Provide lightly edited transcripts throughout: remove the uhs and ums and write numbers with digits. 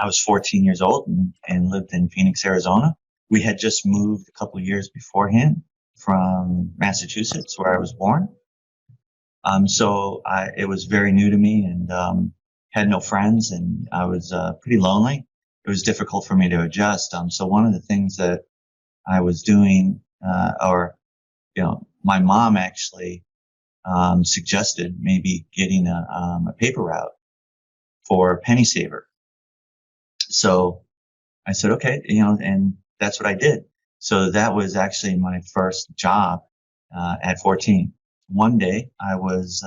I was 14 years old and lived in Phoenix, Arizona. We had just moved a couple of years beforehand from Massachusetts, where I was born. It was very new to me, and had no friends, and I was pretty lonely. It was difficult for me to adjust. So one of the things that I was doing, my mom actually suggested maybe getting a paper route for Penny Saver. So I said, okay, and that's what I did. So that was actually my first job at 14. One day I was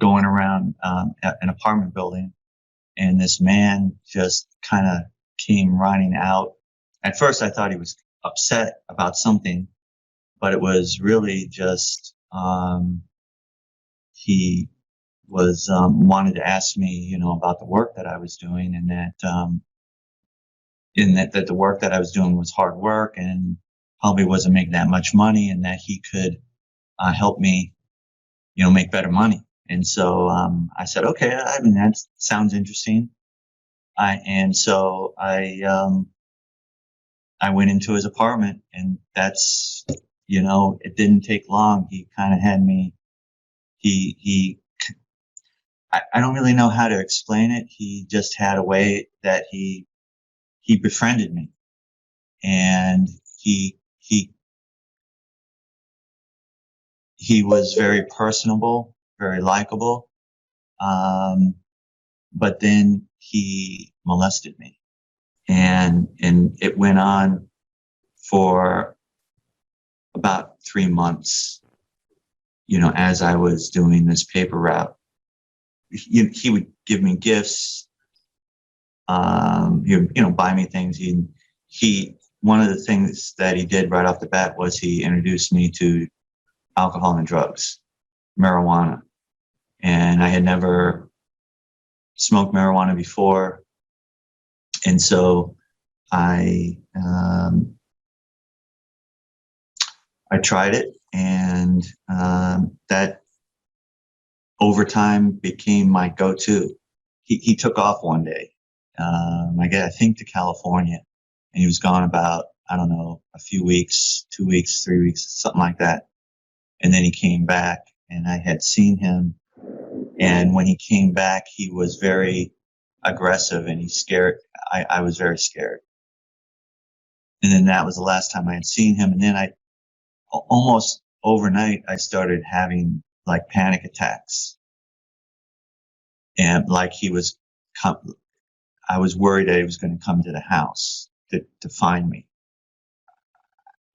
going around an apartment building, and this man just kind of came running out. At first I thought he was upset about something, but it was really just he was wanted to ask me, about the work that I was doing, and that the work that I was doing was hard work and probably wasn't making that much money, and that he could help me, make better money. And so I said, okay, I mean, that sounds interesting. I went into his apartment, and that's, it didn't take long. He kind of had me, I don't really know how to explain it. He just had a way that he befriended me, and he was very personable, very likable. But then he molested me, and it went on for about 3 months, as I was doing this paper route. He would give me gifts, he would, buy me things. One of the things that he did right off the bat was he introduced me to alcohol and drugs, marijuana. And I had never smoked marijuana before. And so I tried it, and that over time became my go-to. He took off one day, I think to California, and he was gone about, I don't know, a few weeks, 2 weeks, 3 weeks, something like that. And then he came back, and I had seen him. And when he came back, he was very aggressive, and he scared. I was very scared. And then that was the last time I had seen him. And then almost overnight, I started having like panic attacks. And like I was worried that he was going to come to the house to find me.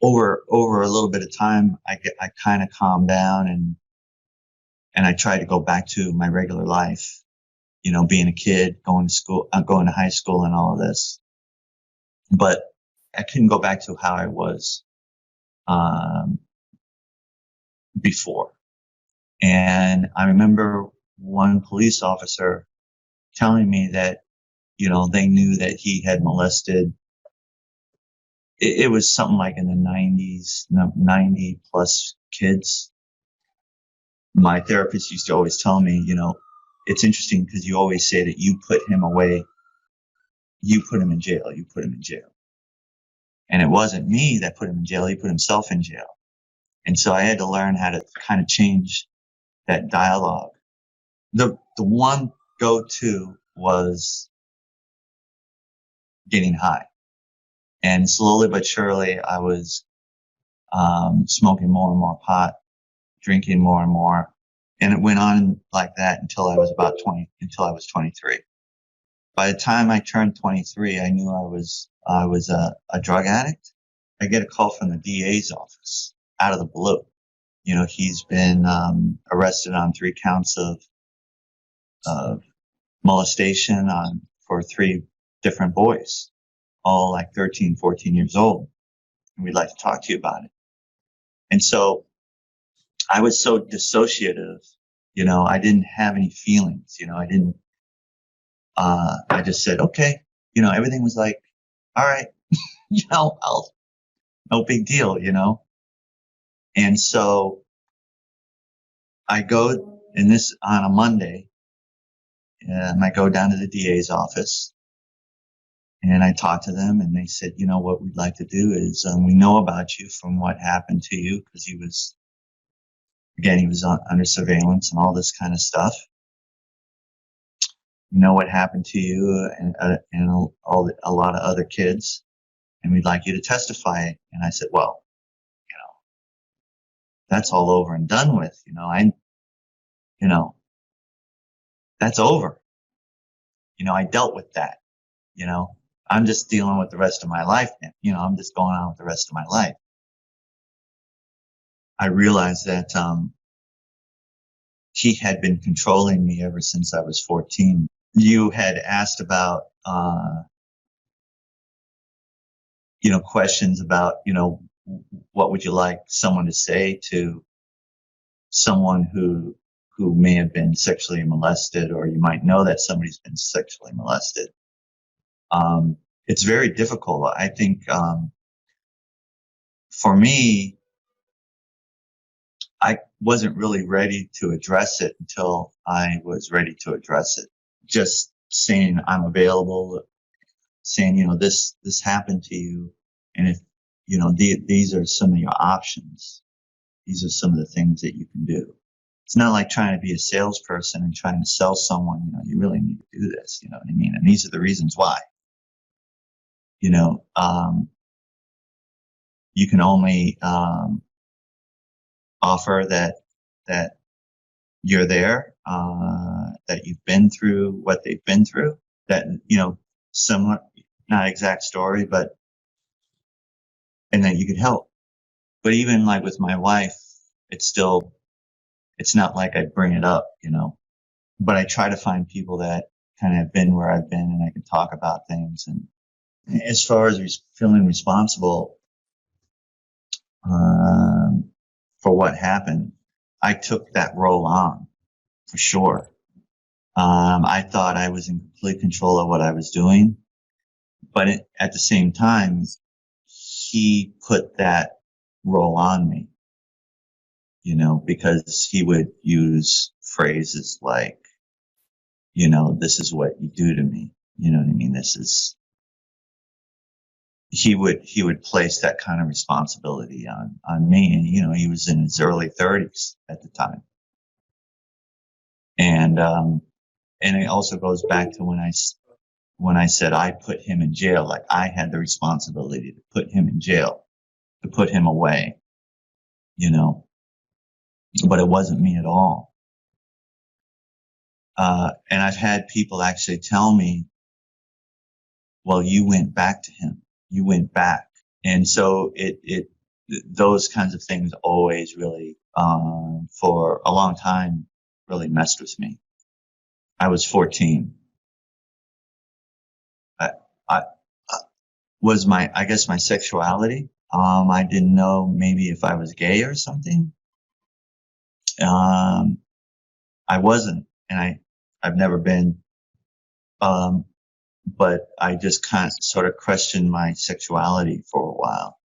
Over a little bit of time, I kind of calmed down, and I tried to go back to my regular life, being a kid, going to school, going to high school and all of this. But I couldn't go back to how I was before. And I remember one police officer telling me that, they knew that he had molested. It was something like in the 90s, 90 plus kids. My therapist used to always tell me, it's interesting because you always say that you put him away, you put him in jail, you put him in jail. And it wasn't me that put him in jail, he put himself in jail. And so I had to learn how to kind of change that dialogue. The one go-to was getting high. And slowly but surely, I was smoking more and more pot, drinking more and more. And it went on like that until I was 23. By the time I turned 23, I knew I was a drug addict. I get a call from the DA's office out of the blue. He's been arrested on 3 counts of molestation for 3 different boys, all like 13, 14 years old. And we'd like to talk to you about it. And so I was so dissociative, I didn't have any feelings, I just said, okay, everything was like, all right, no big deal, And so I go on a Monday, and I go down to the DA's office, And I talked to them, and they said, you know, what we'd like to do is, we know about you from what happened to you, because he was under surveillance and all this kind of stuff. You know what happened to you and a lot of other kids, and we'd like you to testify. And I said, well, you know, that's all over and done with. You know, that's over. I dealt with that. I'm just dealing with the rest of my life now. I'm just going on with the rest of my life. I realized that he had been controlling me ever since I was 14. You had asked about, questions about, what would you like someone to say to someone who may have been sexually molested, or you might know that somebody's been sexually molested. It's very difficult. I think, for me, I wasn't really ready to address it until I was ready to address it. Just saying I'm available, saying, this happened to you. And if, these are some of your options. These are some of the things that you can do. It's not like trying to be a salesperson and trying to sell someone, you really need to do this, you know what I mean? And these are the reasons why. You can only offer that you're there, that you've been through what they've been through, that, similar, not exact story, and that you could help. But even like with my wife, it's not like I bring it up, but I try to find people that kind of have been where I've been, and I can talk about things. And as far as feeling responsible for what happened, I took that role on for sure. I thought I was in complete control of what I was doing, but at the same time, he put that role on me, because he would use phrases like, this is what you do to me. You know what I mean? He would place that kind of responsibility on me. And, he was in his early 30s at the time. And it also goes back to when I said I put him in jail, like I had the responsibility to put him in jail, to put him away, but it wasn't me at all. And I've had people actually tell me, well, you went back to him. You went back. And so those kinds of things always really, for a long time, really messed with me. I was 14. I was I guess my sexuality. I didn't know maybe if I was gay or something. I wasn't, and I've never been. But I just kind of sort of questioned my sexuality for a while.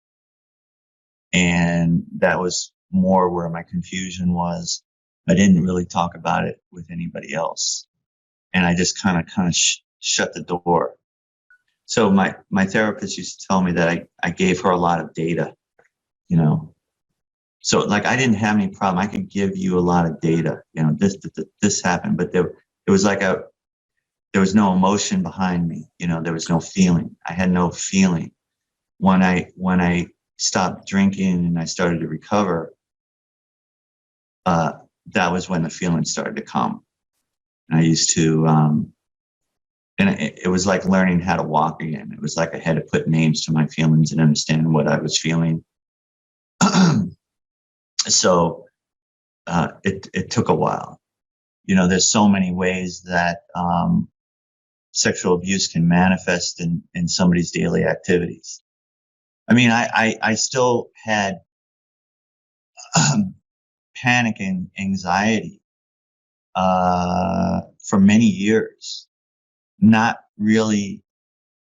And that was more where my confusion was. I didn't really talk about it with anybody else. And I just kind of shut the door. So my therapist used to tell me that I gave her a lot of data, So like I didn't have any problem. I could give you a lot of data, this happened, but it was like there was no emotion behind me. There was no feeling. I had no feeling. When I stopped drinking and I started to recover, that was when the feeling started to come. And I used to, and it was like learning how to walk again. It was like I had to put names to my feelings and understand what I was feeling. So it took a while. There's so many ways that sexual abuse can manifest in somebody's daily activities. I mean, I still had panic and anxiety for many years, not really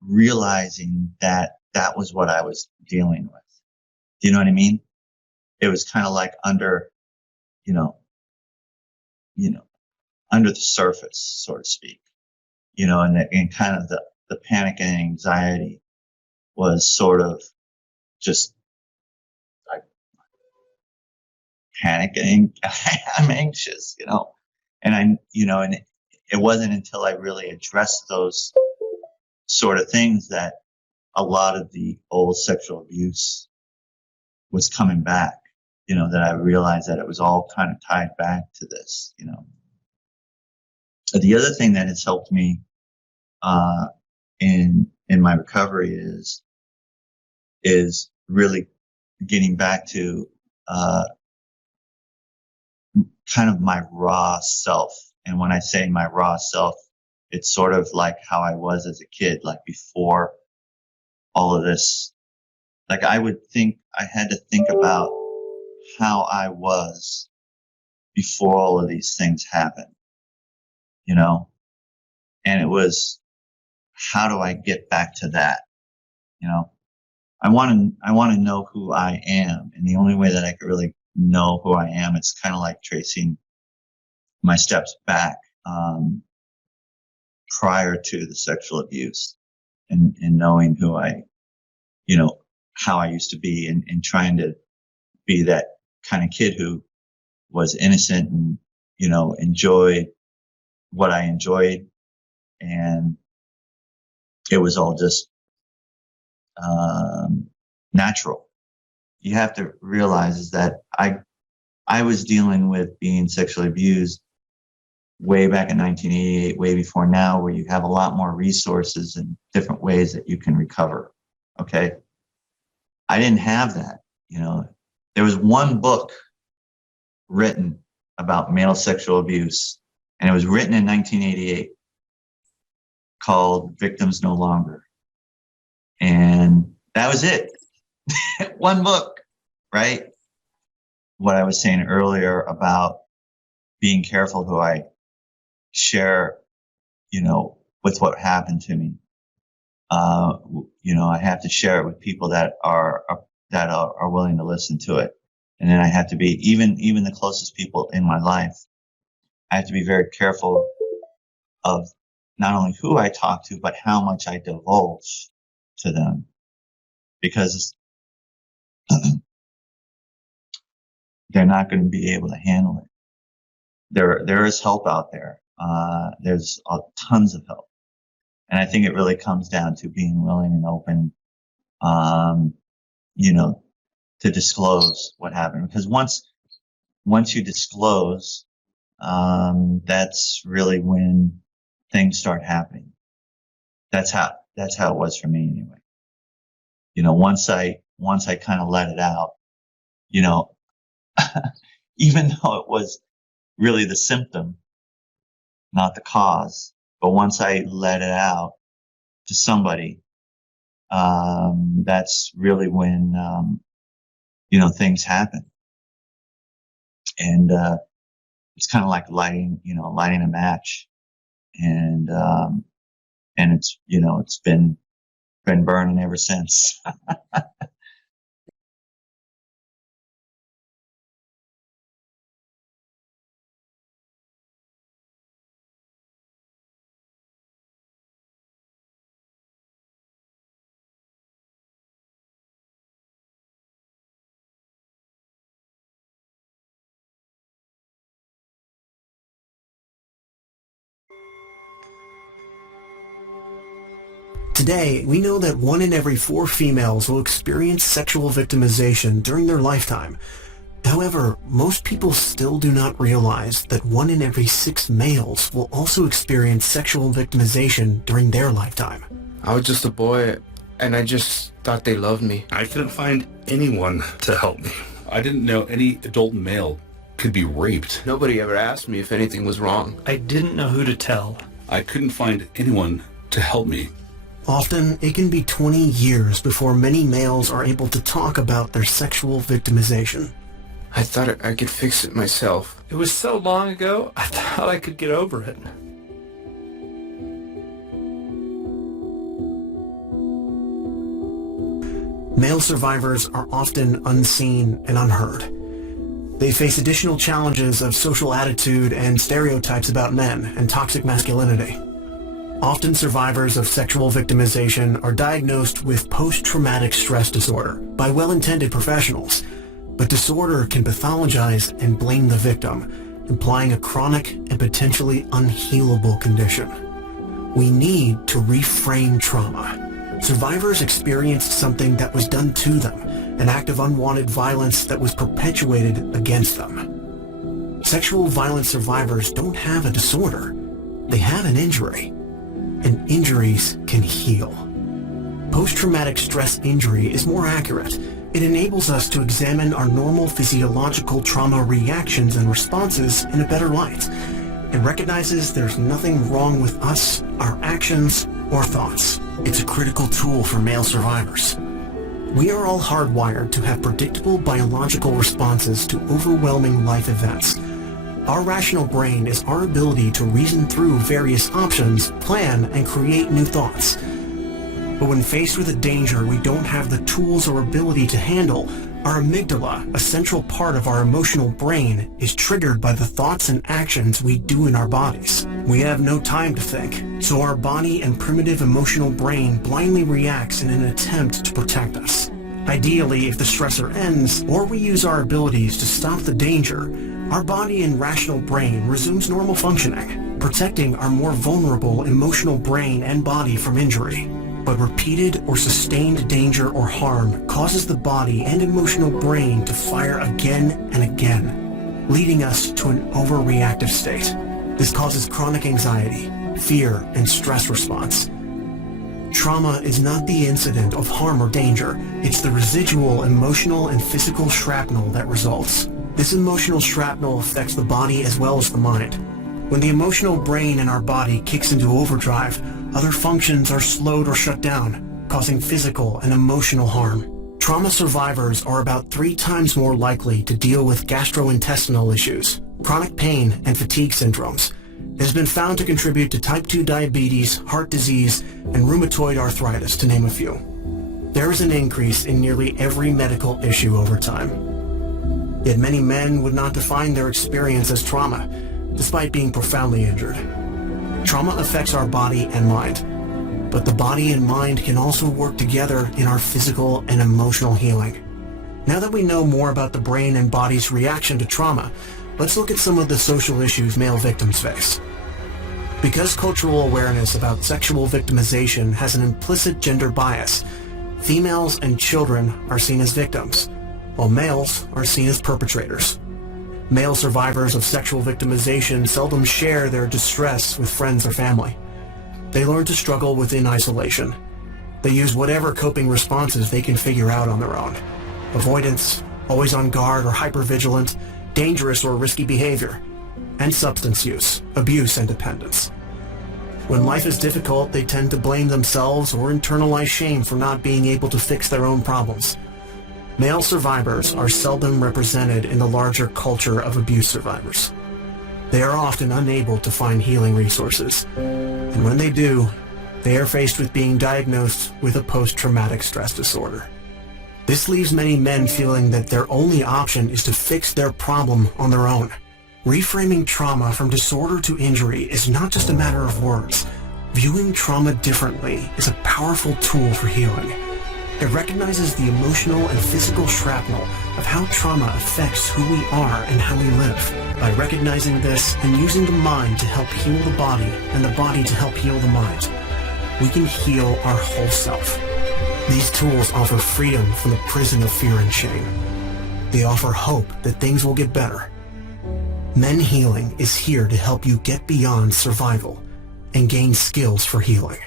realizing that was what I was dealing with. Do you know what I mean? It was kind of like under the surface, so to speak, and kind of the panic and anxiety was sort of just like panicking. I'm anxious, and it wasn't until I really addressed those sort of things that a lot of the old sexual abuse was coming back, that I realized that it was all kind of tied back to this, The other thing that has helped me in my recovery is really getting back to kind of my raw self. And when I say my raw self, it's sort of like how I was as a kid, like before all of this. Like I had to think about how I was before all of these things happened, and it was, how do I get back to that? I want to know who I am. And the only way that I could really know who I am, it's kind of like tracing my steps back, prior to the sexual abuse and knowing who how I used to be and trying to be that kind of kid who was innocent and, enjoyed what I enjoyed. And it was all just, natural. You have to realize is that I was dealing with being sexually abused way back in 1988, way before now, where you have a lot more resources and different ways that you can recover. Okay. I didn't have that. There was one book written about male sexual abuse, and it was written in 1988 called Victims No Longer. And that was it. One book, right? What I was saying earlier about being careful who I share, with what happened to me. I have to share it with people that are willing to listen to it. And then I have to be, even the closest people in my life, I have to be very careful of not only who I talk to, but how much I divulge to them. Because they're not going to be able to handle it. There is help out there. There's tons of help. And I think it really comes down to being willing and open, to disclose what happened. Because once you disclose, that's really when things start happening. That's how it was for me anyway. Once I kind of let it out, even though it was really the symptom, not the cause, but once I let it out to somebody, that's really when, things happen. And, it's kind of like lighting a match, and it's, it's been burning ever since. Today, we know that 1 in every 4 females will experience sexual victimization during their lifetime. However, most people still do not realize that 1 in every 6 males will also experience sexual victimization during their lifetime. I was just a boy, and I just thought they loved me. I couldn't find anyone to help me. I didn't know any adult male could be raped. Nobody ever asked me if anything was wrong. I didn't know who to tell. I couldn't find anyone to help me. Often, it can be 20 years before many males are able to talk about their sexual victimization. I thought I could fix it myself. It was so long ago, I thought I could get over it. Male survivors are often unseen and unheard. They face additional challenges of social attitude and stereotypes about men and toxic masculinity. Often survivors of sexual victimization are diagnosed with post-traumatic stress disorder by well-intended professionals, but disorder can pathologize and blame the victim, implying a chronic and potentially unhealable condition. We need to reframe trauma. Survivors experienced something that was done to them, an act of unwanted violence that was perpetuated against them. Sexual violence survivors don't have a disorder. They have an injury, and injuries can heal. Post-traumatic stress injury is more accurate. It enables us to examine our normal physiological trauma reactions and responses in a better light. It recognizes there's nothing wrong with us, our actions, or thoughts. It's a critical tool for male survivors. We are all hardwired to have predictable biological responses to overwhelming life events. Our rational brain is our ability to reason through various options, plan, and create new thoughts. But when faced with a danger we don't have the tools or ability to handle, our amygdala, a central part of our emotional brain, is triggered by the thoughts and actions we do in our bodies. We have no time to think, so our body and primitive emotional brain blindly reacts in an attempt to protect us. Ideally, if the stressor ends, or we use our abilities to stop the danger, our body and rational brain resumes normal functioning, protecting our more vulnerable emotional brain and body from injury. But repeated or sustained danger or harm causes the body and emotional brain to fire again and again, leading us to an overreactive state. This causes chronic anxiety, fear, and stress response. Trauma is not the incident of harm or danger, it's the residual emotional and physical shrapnel that results. This emotional shrapnel affects the body as well as the mind. When the emotional brain in our body kicks into overdrive, other functions are slowed or shut down, causing physical and emotional harm. Trauma survivors are about 3 times more likely to deal with gastrointestinal issues, chronic pain, and fatigue syndromes. It has been found to contribute to type 2 diabetes, heart disease, and rheumatoid arthritis, to name a few. There is an increase in nearly every medical issue over time. Yet many men would not define their experience as trauma, despite being profoundly injured. Trauma affects our body and mind, but the body and mind can also work together in our physical and emotional healing. Now that we know more about the brain and body's reaction to trauma, let's look at some of the social issues male victims face. Because cultural awareness about sexual victimization has an implicit gender bias, females and children are seen as victims, while males are seen as perpetrators. Male survivors of sexual victimization seldom share their distress with friends or family. They learn to struggle within isolation. They use whatever coping responses they can figure out on their own. Avoidance, always on guard or hypervigilant, dangerous or risky behavior, and substance use, abuse, and dependence. When life is difficult, they tend to blame themselves or internalize shame for not being able to fix their own problems. Male survivors are seldom represented in the larger culture of abuse survivors. They are often unable to find healing resources, and when they do, they are faced with being diagnosed with a post-traumatic stress disorder. This leaves many men feeling that their only option is to fix their problem on their own. Reframing trauma from disorder to injury is not just a matter of words. Viewing trauma differently is a powerful tool for healing. It recognizes the emotional and physical shrapnel of how trauma affects who we are and how we live. By recognizing this and using the mind to help heal the body and the body to help heal the mind, we can heal our whole self. These tools offer freedom from the prison of fear and shame. They offer hope that things will get better. Men Healing is here to help you get beyond survival and gain skills for healing.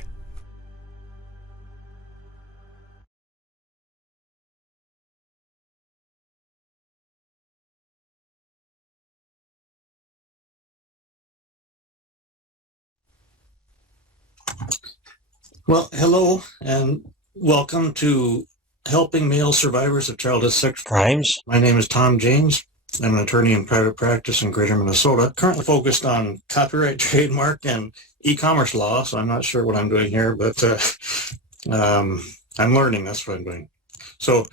Well, hello and welcome to Helping Male Survivors of Childhood Sex Crimes. My name is Tom James. I'm an attorney in private practice in Greater Minnesota, currently focused on copyright, trademark, and e-commerce law, so I'm not sure what I'm doing here, but I'm learning. That's what I'm doing. So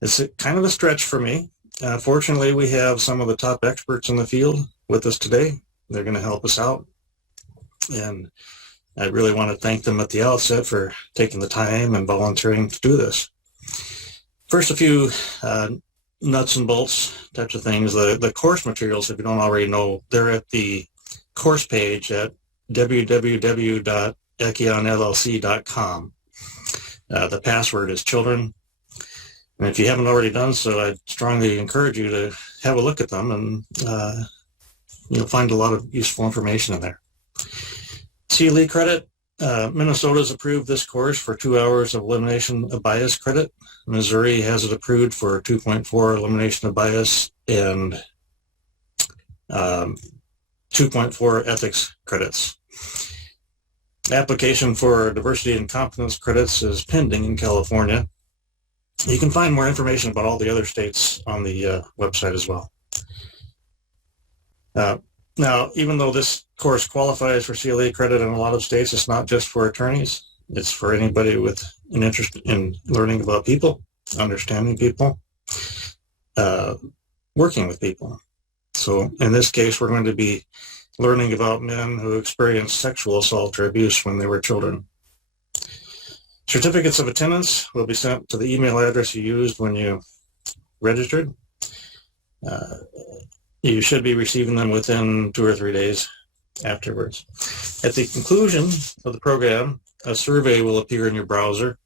it's kind of a stretch for me. Fortunately, we have some of the top experts in the field with us today. They're going to help us out. And I really want to thank them at the outset for taking the time and volunteering to do this. First, a few nuts and bolts types of things. The course materials, if you don't already know, they're at the course page at www.ekionllc.com. The password is children. And if you haven't already done so, I strongly encourage you to have a look at them, and you'll find a lot of useful information in there. CLE credit. Minnesota's approved this course for 2 hours of elimination of bias credit. Missouri has it approved for 2.4 elimination of bias and 2.4 ethics credits. Application for diversity and competence credits is pending in California. You can find more information about all the other states on the website as well. Now, even though this course qualifies for CLE credit in a lot of states, it's not just for attorneys. It's for anybody with an interest in learning about people, understanding people, working with people. So in this case, we're going to be learning about men who experienced sexual assault or abuse when they were children. Certificates of attendance will be sent to the email address you used when you registered. You should be receiving them within 2 or 3 days afterwards. At the conclusion of the program, a survey will appear in your browser,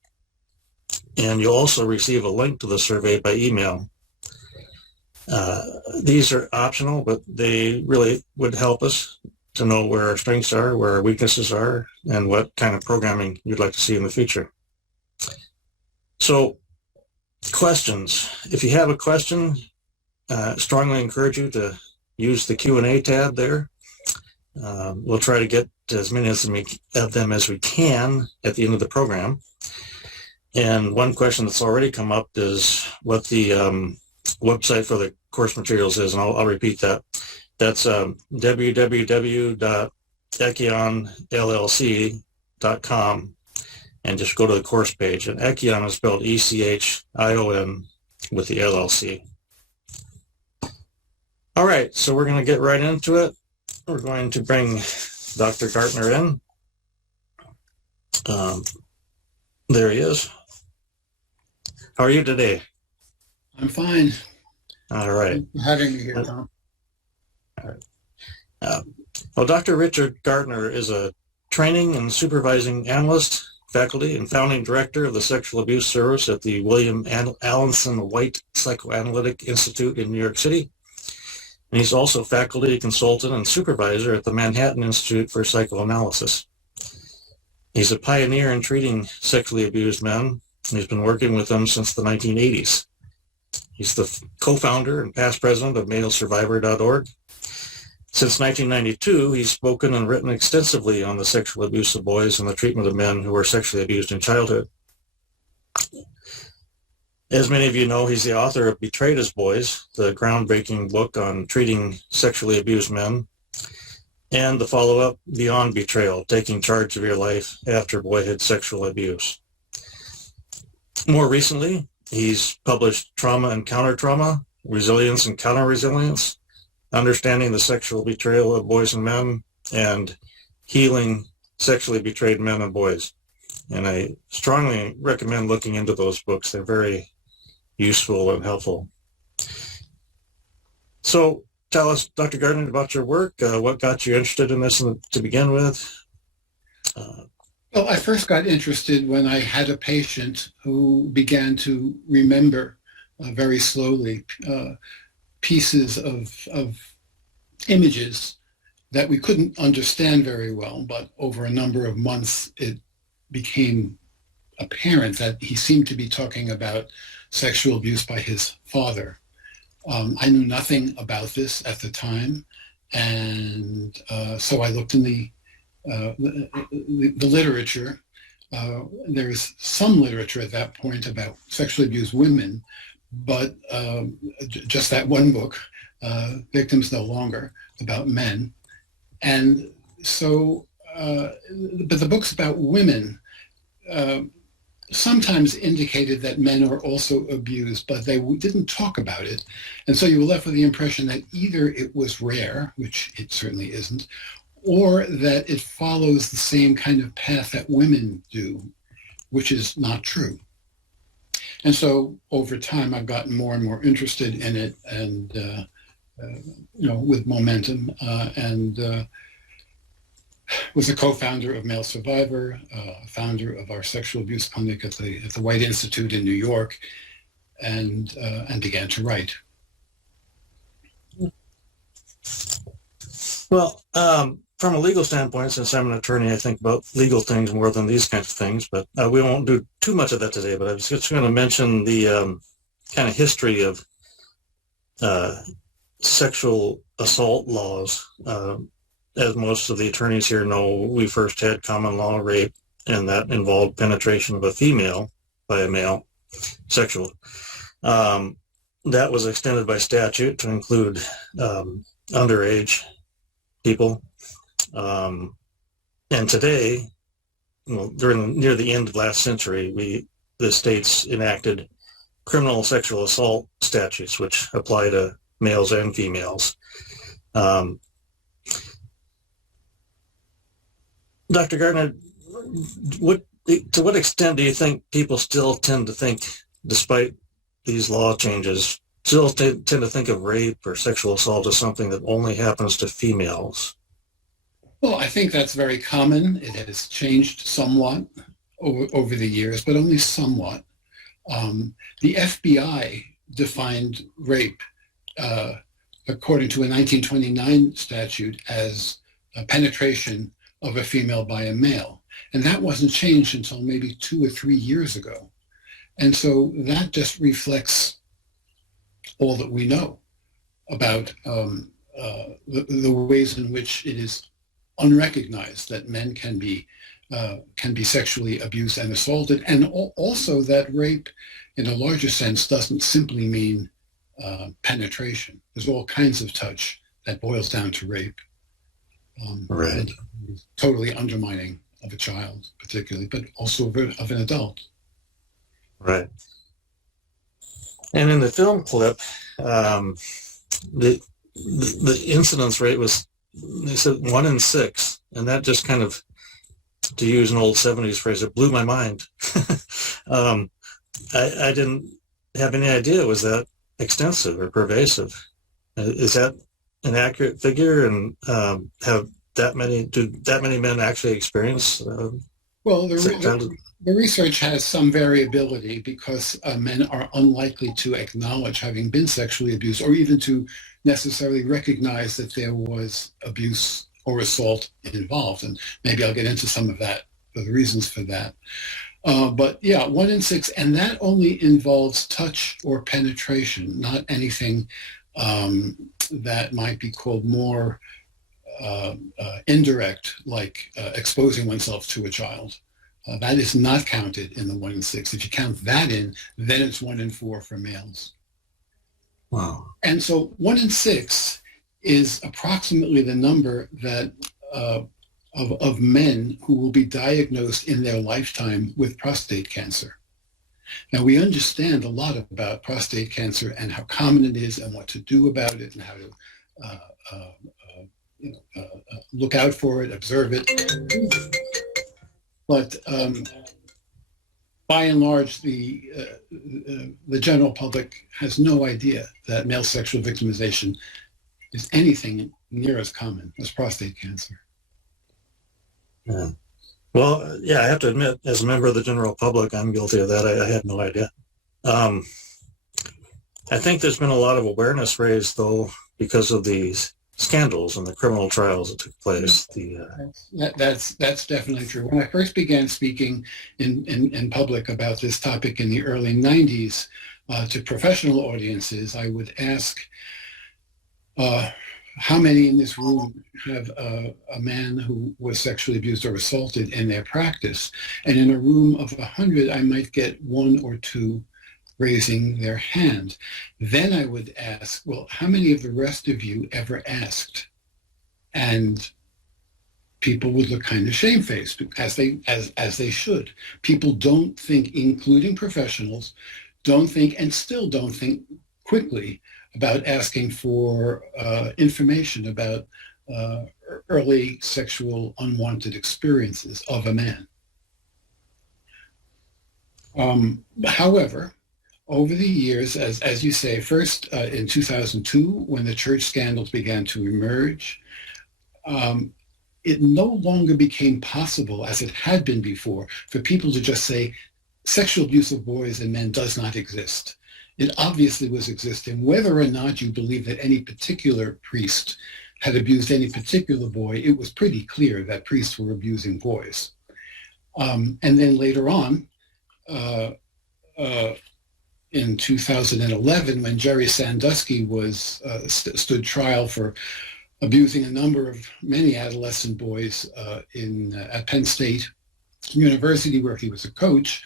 and you'll also receive a link to the survey by email. These are optional, but they really would help us to know where our strengths are, where our weaknesses are, and what kind of programming you'd like to see in the future. So, questions. If you have a question, strongly encourage you to use the Q&A tab there. We'll try to get as many of them as we can at the end of the program. And one question that's already come up is what the website for the course materials is, and I'll repeat that. That's www.ekionllc.com, and just go to the course page. And Echion is spelled E-C-H-I-O-N with the LLC. All right, so we're going to get right into it. We're going to bring Dr. Gartner in. There he is. How are you today? I'm fine. All right. Thanks for having me here, Tom. All right. Well, Dr. Richard Gartner is a training and supervising analyst, faculty, and founding director of the Sexual Abuse Service at the William Allenson White Psychoanalytic Institute in New York City. And he's also faculty, consultant, and supervisor at the Manhattan Institute for Psychoanalysis. He's a pioneer in treating sexually abused men, and he's been working with them since the 1980s. He's the co-founder and past president of MaleSurvivor.org. Since 1992, he's spoken and written extensively on the sexual abuse of boys and the treatment of men who were sexually abused in childhood. As many of you know, he's the author of Betrayed as Boys, the groundbreaking book on treating sexually abused men, and the follow-up, Beyond Betrayal, Taking Charge of Your Life After Boyhood Sexual Abuse. More recently, he's published Trauma and Counter-Trauma, Resilience and Counter-Resilience, Understanding the Sexual Betrayal of Boys and Men, and Healing Sexually Betrayed Men and Boys. And I strongly recommend looking into those books. They're very useful and helpful. So tell us, Dr. Gartner, about your work. What got you interested in this to begin with? Well, I first got interested when I had a patient who began to remember very slowly pieces of images that we couldn't understand very well, but over a number of months it became apparent that he seemed to be talking about sexual abuse by his father. I knew nothing about this at the time, and so I looked in the literature. There is some literature at that point about sexually abused women, but just that one book, Victims No Longer, about men. And so, but the books about women sometimes indicated that men are also abused, but they didn't talk about it. And so you were left with the impression that either it was rare, which it certainly isn't, or that it follows the same kind of path that women do, which is not true. And so over time, I've gotten more and more interested in it, and with momentum, and was a co-founder of Male Survivor, founder of our sexual abuse clinic at the White Institute in New York, and began to write. Well, from a legal standpoint, since I'm an attorney, I think about legal things more than these kinds of things, but we won't do too much of that today. But I was just going to mention the kind of history of sexual assault laws. As most of the attorneys here know, we first had common law rape, and that involved penetration of a female by a male, sexual. That was extended by statute to include underage people. And today, near the end of last century, the states enacted criminal sexual assault statutes, which apply to males and females. Dr. Gartner, to what extent do you think people still tend to think, despite these law changes, still tend to think of rape or sexual assault as something that only happens to females? Well, I think that's very common. It has changed somewhat over the years, but only somewhat. The FBI defined rape, according to a 1929 statute, as a penetration of a female by a male. And that wasn't changed until maybe 2 or 3 years ago. And so that just reflects all that we know about the ways in which it is unrecognized that men can be sexually abused and assaulted, and also that rape in a larger sense doesn't simply mean penetration. There's all kinds of touch that boils down to rape. Right. Totally undermining of a child, particularly, but also of an adult. Right. And in the film clip, the incidence rate was, they said 1 in 6, and that just kind of, to use an old 70s phrase, it blew my mind. I didn't have any idea it was that extensive or pervasive. Is that an accurate figure, and do that many men actually experience? Well, the research has some variability because men are unlikely to acknowledge having been sexually abused, or even to necessarily recognize that there was abuse or assault involved. And maybe I'll get into some of that, the reasons for that. But yeah, 1 in 6, and that only involves touch or penetration, not anything that might be called more indirect, like exposing oneself to a child. That is not counted in the 1 in 6. If you count that in, then it's 1 in 4 for males. Wow. And so 1 in 6 is approximately the number that of men who will be diagnosed in their lifetime with prostate cancer. Now, we understand a lot about prostate cancer and how common it is and what to do about it and how to look out for it, observe it. But by and large, the general public has no idea that male sexual victimization is anything near as common as prostate cancer. Yeah. Well, yeah, I have to admit, as a member of the general public, I'm guilty of that. I had no idea. I think there's been a lot of awareness raised, though, because of these scandals and the criminal trials that took place. That's definitely true. When I first began speaking in public about this topic in the early 90s to professional audiences, I would ask, how many in this room have a man who was sexually abused or assaulted in their practice? And in a room of 100, I might get 1 or 2 raising their hand. Then I would ask, well, how many of the rest of you ever asked? And people would look kind of shamefaced, as they should. People don't think, including professionals, don't think and still don't think quickly about asking for information about early sexual unwanted experiences of a man. However, over the years, as you say, first in 2002, when the church scandals began to emerge, it no longer became possible, as it had been before, for people to just say sexual abuse of boys and men does not exist. It obviously was existing. Whether or not you believe that any particular priest had abused any particular boy, it was pretty clear that priests were abusing boys. And then later on, in 2011, when Jerry Sandusky was stood trial for abusing a number of many adolescent boys at Penn State University, where he was a coach,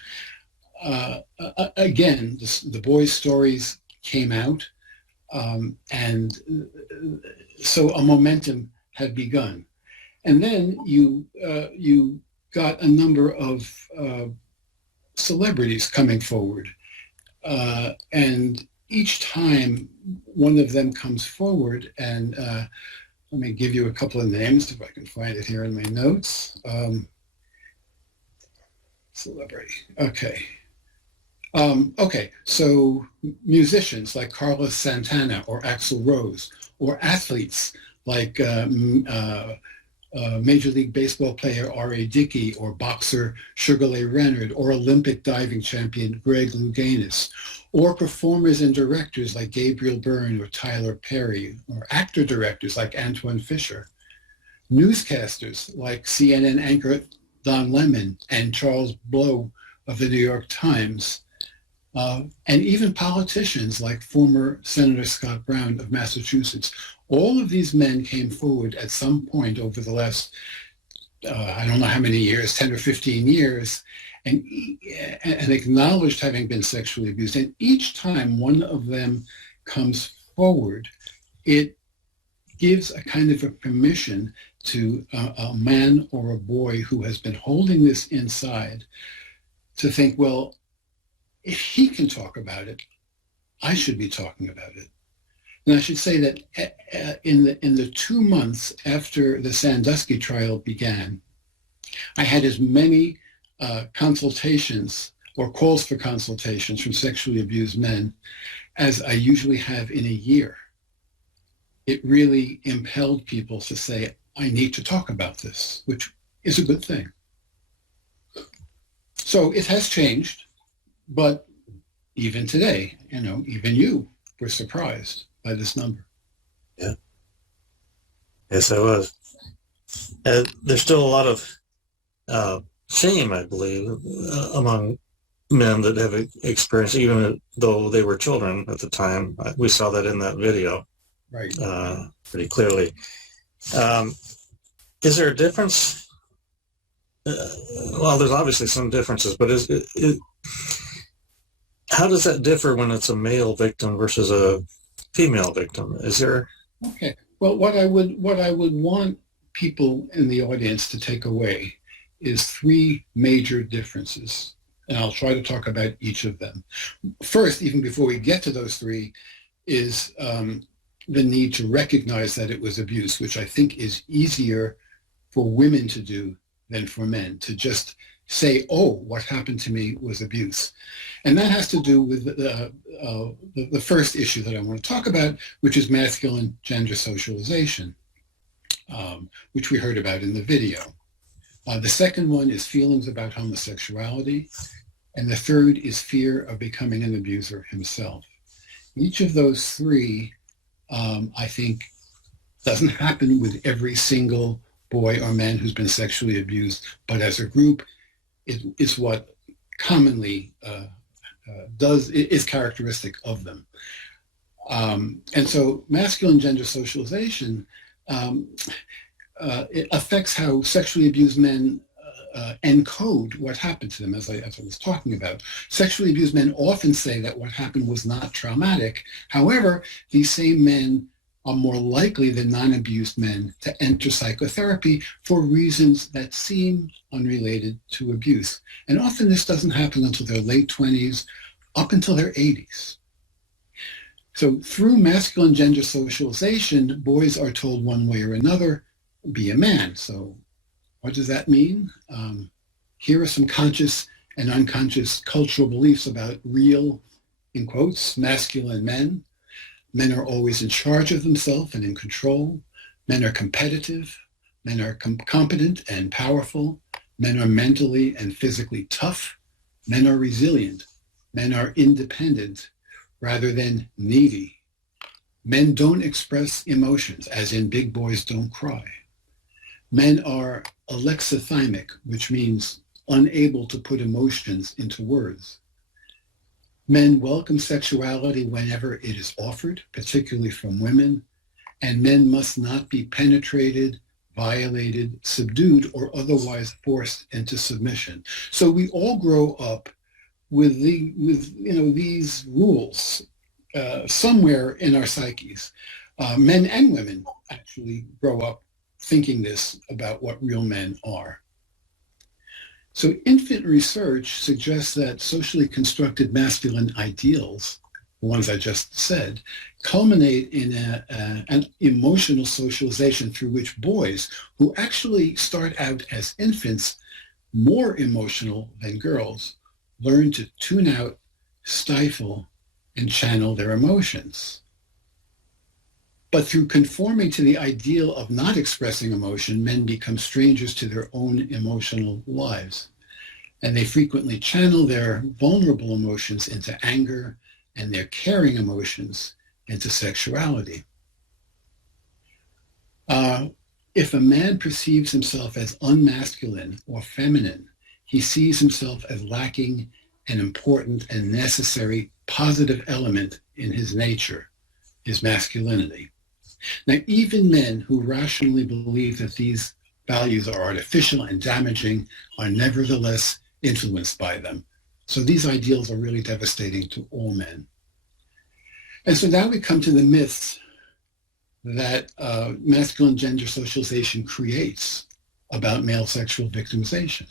again, the boys' stories came out, and so a momentum had begun. And then you got a number of celebrities coming forward. And each time one of them comes forward, and let me give you a couple of names if I can find it here in my notes. Celebrity, okay. Okay, so musicians like Carlos Santana or Axl Rose, or athletes like Major League Baseball player R.A. Dickey, or boxer Sugar Ray Leonard, or Olympic diving champion Greg Louganis, or performers and directors like Gabriel Byrne or Tyler Perry, or actor-directors like Antoine Fisher, newscasters like CNN anchor Don Lemon and Charles Blow of the New York Times, and even politicians like former Senator Scott Brown of Massachusetts. All of these men came forward at some point over the last, I don't know how many years, 10 or 15 years, and acknowledged having been sexually abused. And each time one of them comes forward, it gives a kind of a permission to a man or a boy who has been holding this inside to think, well, if he can talk about it, I should be talking about it. And I should say that in the 2 months after the Sandusky trial began, I had as many consultations or calls for consultations from sexually abused men as I usually have in a year. It really impelled people to say, I need to talk about this, which is a good thing. So it has changed, but even today, even you were surprised by this number. Yeah. Yes, I was. There's still a lot of shame, I believe, among men that have experienced, even though they were children at the time. We saw that in that video, Right. Pretty clearly. Is there a difference? Well, there's obviously some differences, but how does that differ when it's a male victim versus a female victim? Is there? Okay. Well, what I would want people in the audience to take away is 3 major differences, and I'll try to talk about each of them. First, even before we get to those 3, is the need to recognize that it was abuse, which I think is easier for women to do than for men, to just say, oh, what happened to me was abuse. And that has to do with the first issue that I want to talk about, which is masculine gender socialization, which we heard about in the video. The second one is feelings about homosexuality. And the third is fear of becoming an abuser himself. Each of those 3, I think, doesn't happen with every single boy or man who's been sexually abused, but as a group, it's what commonly is characteristic of them. And so masculine gender socialization, it affects how sexually abused men encode what happened to them, as I was talking about. Sexually abused men often say that what happened was not traumatic. However, these same men are more likely than non-abused men to enter psychotherapy for reasons that seem unrelated to abuse. And often this doesn't happen until their late 20s, up until their 80s. So through masculine gender socialization, boys are told one way or another, be a man. So what does that mean? Here are some conscious and unconscious cultural beliefs about real, in quotes, masculine men. Men are always in charge of themselves and in control. Men are competitive. Men are competent and powerful. Men are mentally and physically tough. Men are resilient. Men are independent rather than needy. Men don't express emotions, as in big boys don't cry. Men are alexithymic, which means unable to put emotions into words. Men welcome sexuality whenever it is offered, particularly from women, and men must not be penetrated, violated, subdued, or otherwise forced into submission. So we all grow up with these rules somewhere in our psyches. Men and women actually grow up thinking this about what real men are. So infant research suggests that socially constructed masculine ideals, the ones I just said, culminate in an emotional socialization through which boys, who actually start out as infants more emotional than girls, learn to tune out, stifle, and channel their emotions. But through conforming to the ideal of not expressing emotion, men become strangers to their own emotional lives. And they frequently channel their vulnerable emotions into anger and their caring emotions into sexuality. If a man perceives himself as unmasculine or feminine, he sees himself as lacking an important and necessary positive element in his nature, his masculinity. Now, even men who rationally believe that these values are artificial and damaging are nevertheless influenced by them. So these ideals are really devastating to all men. And so now we come to the myths that masculine gender socialization creates about male sexual victimization.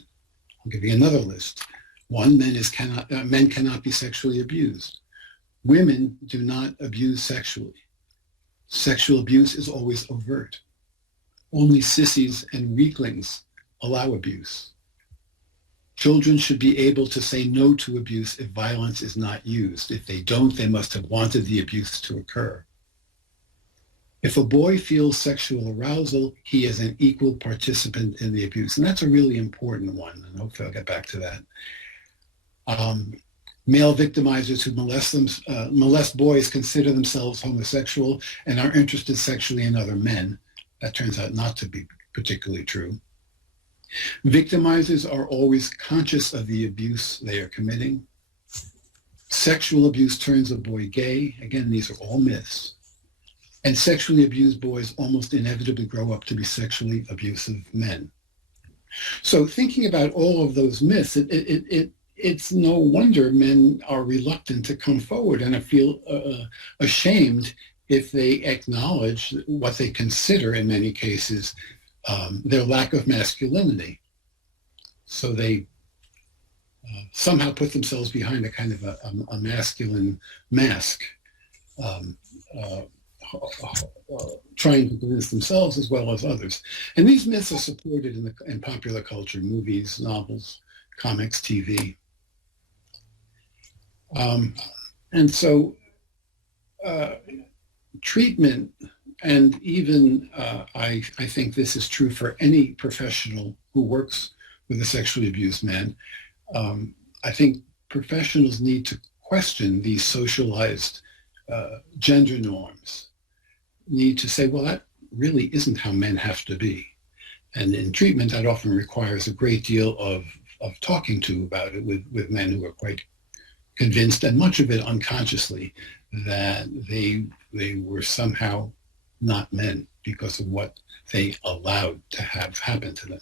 I'll give you another list. One, men cannot be sexually abused. Women do not abuse sexually. Sexual abuse is always overt. Only sissies and weaklings allow abuse. Children should be able to say no to abuse if violence is not used. If they don't, they must have wanted the abuse to occur. If a boy feels sexual arousal, he is an equal participant in the abuse. And that's a really important one, and hopefully I'll get back to that. Male victimizers who molest boys consider themselves homosexual and are interested sexually in other men. That turns out not to be particularly true. Victimizers are always conscious of the abuse they are committing. Sexual abuse turns a boy gay. Again, these are all myths. And sexually abused boys almost inevitably grow up to be sexually abusive men. So thinking about all of those myths, it's no wonder men are reluctant to come forward and feel ashamed if they acknowledge what they consider, in many cases, their lack of masculinity. So they somehow put themselves behind a kind of a masculine mask, trying to convince themselves as well as others. And these myths are supported in popular culture, movies, novels, comics, TV. And so treatment, and even I think this is true for any professional who works with a sexually abused man, I think professionals need to question these socialized gender norms, need to say, well, that really isn't how men have to be. And in treatment, that often requires a great deal of talking to about it with men who are quite convinced, and much of it unconsciously, that they were somehow not men because of what they allowed to have happen to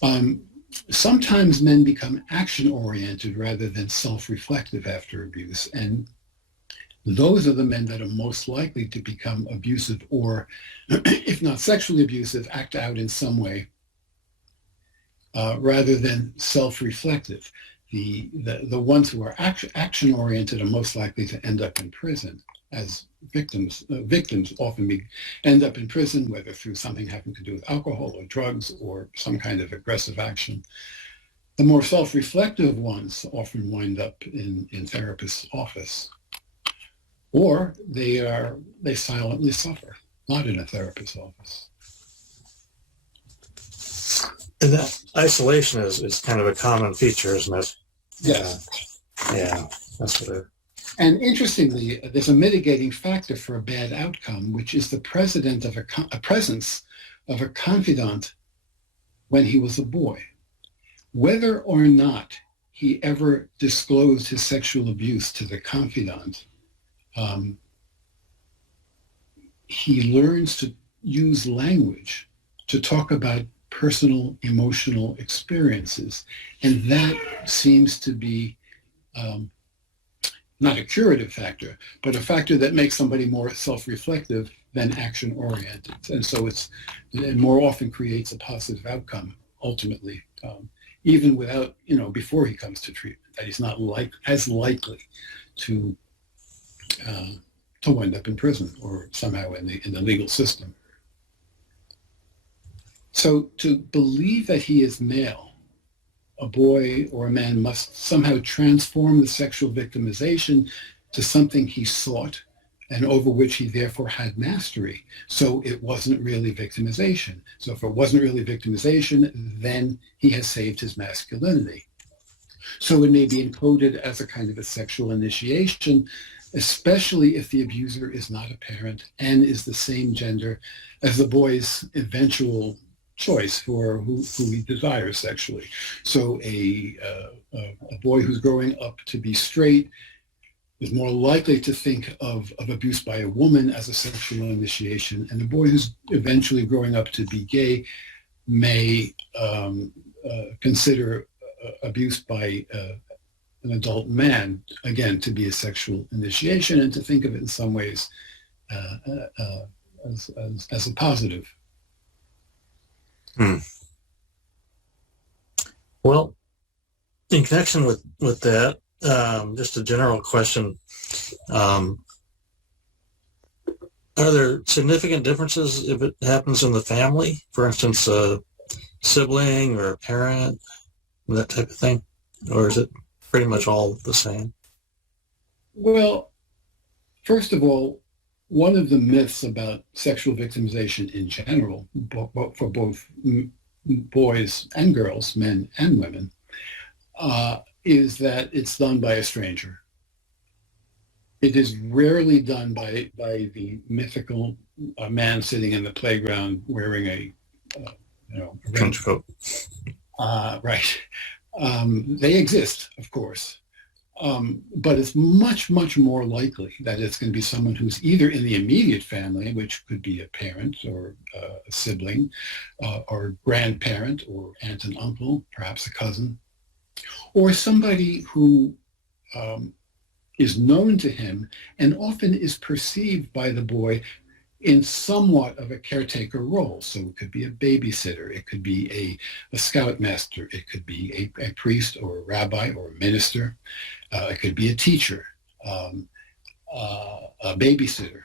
them. Sometimes men become action-oriented rather than self-reflective after abuse, and those are the men that are most likely to become abusive, or if not sexually abusive, act out in some way rather than self-reflective. the ones who are action oriented are most likely to end up in prison as victims. Victims often end up in prison, whether through something having to do with alcohol or drugs or some kind of aggressive action. The more self-reflective ones often wind up in therapist's office, or they silently suffer, not in a therapist's office. And that isolation is kind of a common feature, isn't it? Yes. Yeah, that's what it. And interestingly, there's a mitigating factor for a bad outcome, which is the presence of a confidant when he was a boy. Whether or not he ever disclosed his sexual abuse to the confidant, he learns to use language to talk about personal emotional experiences. And that seems to be not a curative factor, but a factor that makes somebody more self-reflective than action-oriented. And so it more often creates a positive outcome, ultimately, even without, before he comes to treatment, that he's not as likely to wind up in prison or somehow in the legal system. So to believe that he is male, a boy or a man must somehow transform the sexual victimization to something he sought and over which he therefore had mastery. So it wasn't really victimization. So if it wasn't really victimization, then he has saved his masculinity. So it may be encoded as a kind of a sexual initiation, especially if the abuser is not a parent and is the same gender as the boy's eventual choice for who he desires sexually. So a boy who's growing up to be straight is more likely to think of abuse by a woman as a sexual initiation, and a boy who's eventually growing up to be gay may consider abuse by an adult man, again, to be a sexual initiation, and to think of it in some ways as a positive. Well, in connection with that, just a general question, are there significant differences if it happens in the family? For instance, a sibling or a parent, that type of thing? Or is it pretty much all the same? Well, first of all, one of the myths about sexual victimization in general, for both boys and girls, men and women, is that it's done by a stranger. It is rarely done by the mythical man sitting in the playground wearing a trench coat. Right. They exist, of course. But it's much, much more likely that it's going to be someone who's either in the immediate family, which could be a parent or a sibling, or grandparent or aunt and uncle, perhaps a cousin, or somebody who is known to him and often is perceived by the boy in somewhat of a caretaker role. So it could be a babysitter, it could be a scoutmaster, it could be a priest or a rabbi or a minister, it could be a teacher, a babysitter.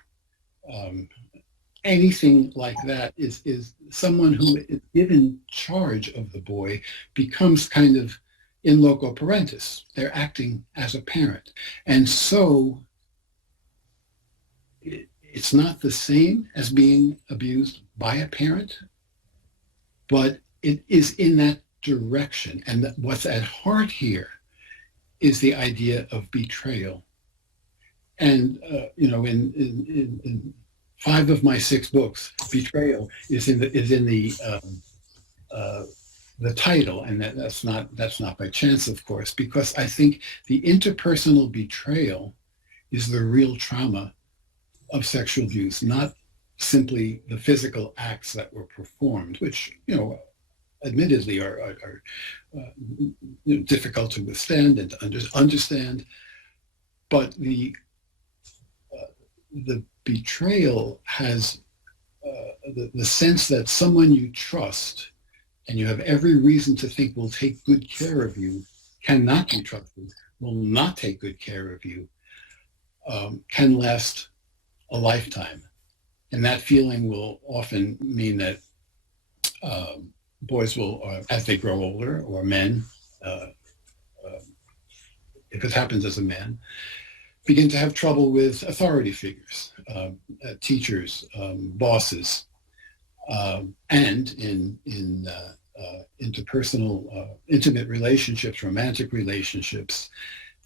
Anything like that is someone who is given charge of the boy becomes kind of in loco parentis. They're acting as a parent. And so it's not the same as being abused by a parent, but it is in that direction. And what's at heart here is the idea of betrayal. And, in 5 of my 6 books, betrayal is in the title, and that's not by chance, of course, because I think the interpersonal betrayal is the real trauma of sexual abuse, not simply the physical acts that were performed, which, admittedly are difficult to withstand and to understand, but the betrayal has the sense that someone you trust and you have every reason to think will take good care of you cannot be trusted, will not take good care of you, can last a lifetime. And that feeling will often mean that boys will, as they grow older, or men, if it happens as a man, begin to have trouble with authority figures, teachers, bosses, and in interpersonal, intimate relationships, romantic relationships,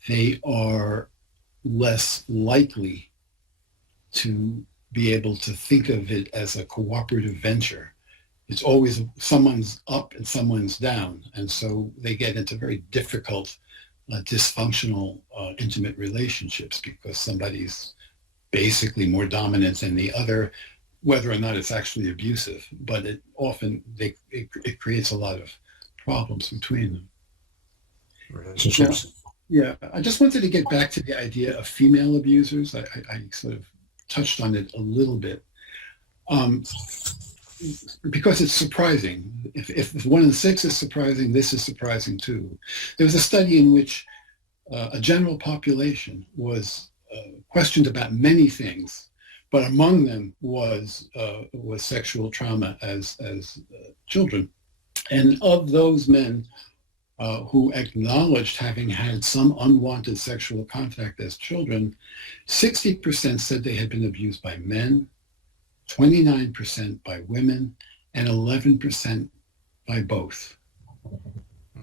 they are less likely to be able to think of it as a cooperative venture. It's always someone's up and someone's down. And so they get into very difficult, dysfunctional, intimate relationships because somebody's basically more dominant than the other, whether or not it's actually abusive. But it often, it creates a lot of problems between them. Relationships. Yeah, I just wanted to get back to the idea of female abusers. I sort of touched on it a little bit. Because it's surprising. If 1 in 6 is surprising, this is surprising too. There was a study in which a general population was questioned about many things, but among them was sexual trauma as children. And of those men who acknowledged having had some unwanted sexual contact as children, 60% said they had been abused by men, 29% by women, and 11% by both.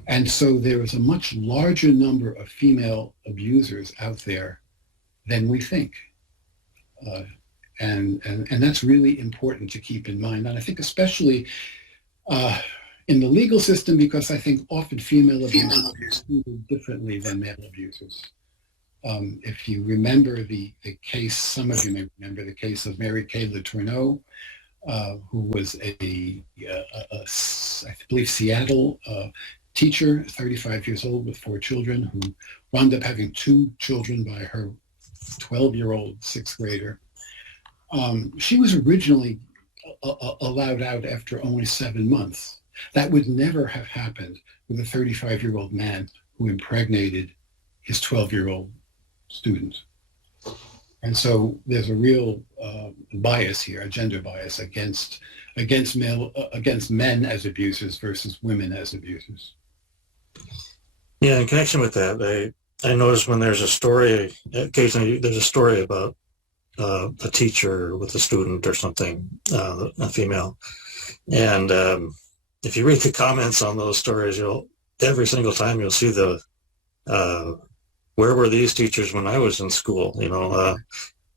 And so there is a much larger number of female abusers out there than we think. And that's really important to keep in mind. And I think especially in the legal system, because I think often female abusers are treated differently than male abusers. If you remember the case, some of you may remember the case of Mary Kay Letourneau, who was I believe, Seattle teacher, 35 years old with 4 children, who wound up having 2 children by her 12-year-old 6th grader. She was originally allowed out after only 7 months. That would never have happened with a 35-year-old man who impregnated his 12-year-old student. And so there's a real bias here, a gender bias against men as abusers versus women as abusers. Yeah, in connection with that, I noticed when there's a story, occasionally there's a story about a teacher with a student or something, a female. And if you read the comments on those stories, every single time you'll see the where were these teachers when I was in school?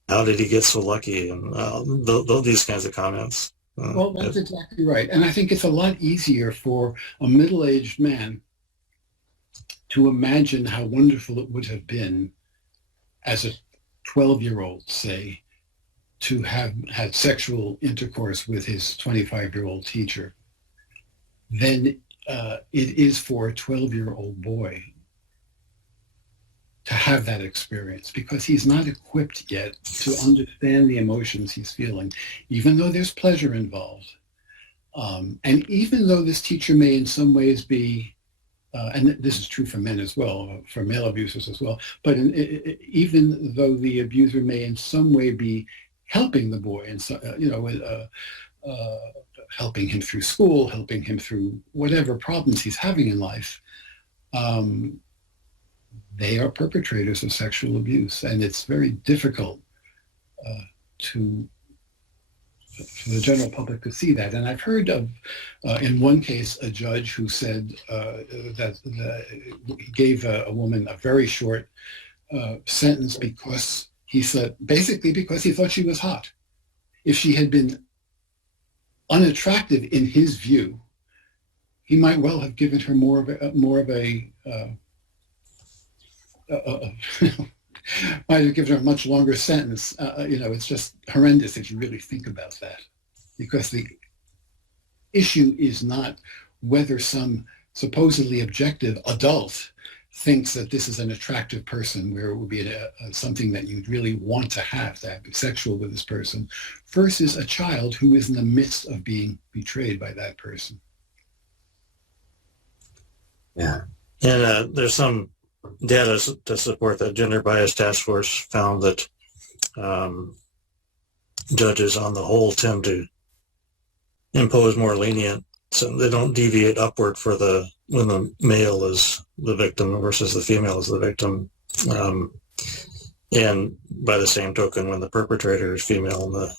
How did he get so lucky? And these kinds of comments. Well, that's exactly right. And I think it's a lot easier for a middle-aged man to imagine how wonderful it would have been as a 12-year-old, say, to have had sexual intercourse with his 25-year-old teacher than it is for a 12-year-old boy to have that experience, because he's not equipped yet to understand the emotions he's feeling, even though there's pleasure involved. And even though this teacher may in some ways be, and this is true for men as well, for male abusers as well, but even though the abuser may in some way be helping the boy, and helping him through school, helping him through whatever problems he's having in life, they are perpetrators of sexual abuse, and it's very difficult for the general public to see that. And I've heard of, in one case, a judge who said that he gave a woman a very short sentence because he said, basically because he thought she was hot. If she had been unattractive in his view, he might well have given her more of a might have given her a much longer sentence. It's just horrendous if you really think about that, because the issue is not whether some supposedly objective adult thinks that this is an attractive person, where it would be something that you'd really want to have, that be sexual with this person, versus a child who is in the midst of being betrayed by that person. Yeah. And there's some data to support that. Gender Bias Task Force found that judges on the whole tend to impose more lenient, so they don't deviate upward for when the male is the victim versus the female is the victim. And by the same token, when the perpetrator is female and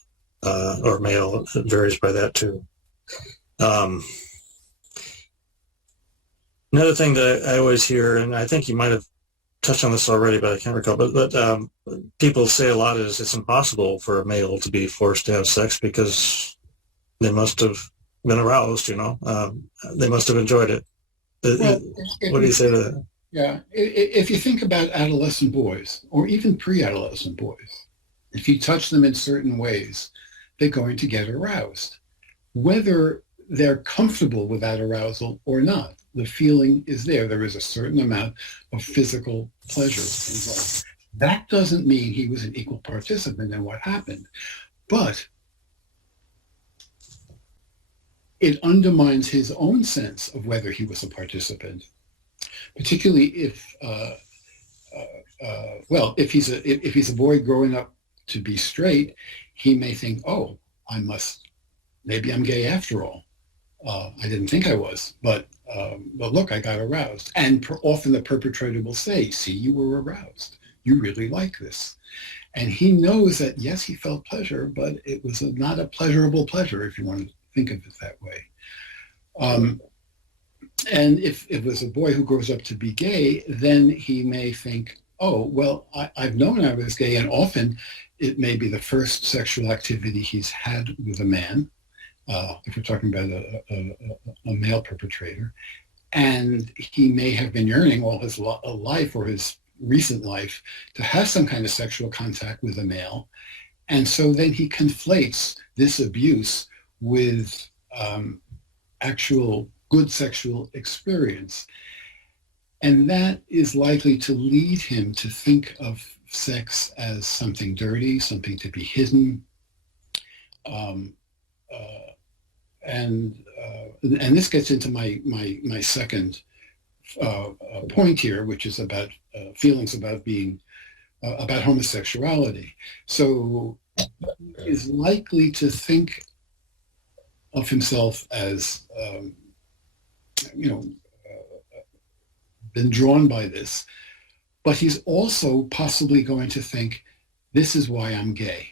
or male, it varies by that too. Another thing that I always hear, and I think you might have touched on this already, but I can't recall, but people say a lot is it's impossible for a male to be forced to have sex because they must have been aroused, they must have enjoyed it. Well, what do you say to that? Yeah, if you think about adolescent boys or even pre-adolescent boys, if you touch them in certain ways, they're going to get aroused. Whether they're comfortable with that arousal or not, the feeling is there. There is a certain amount of physical pleasure involved. That doesn't mean he was an equal participant in what happened, but it undermines his own sense of whether he was a participant, particularly if he's a boy growing up to be straight, he may think, oh, maybe I'm gay after all. I didn't think I was, but look, I got aroused. And often the perpetrator will say, see, you were aroused. You really like this. And he knows that, yes, he felt pleasure, but it was not a pleasurable pleasure, if you want to think of it that way. And if it was a boy who grows up to be gay, then he may think, oh, well, I've known I was gay, and often it may be the first sexual activity he's had with a man, if we're talking about a male perpetrator, and he may have been yearning all his life or his recent life to have some kind of sexual contact with a male, and so then he conflates this abuse with actual good sexual experience. And that is likely to lead him to think of sex as something dirty, something to be hidden. And this gets into my second point here, which is about feelings about being, about homosexuality. So is likely to think of himself as, been drawn by this, but he's also possibly going to think, this is why I'm gay.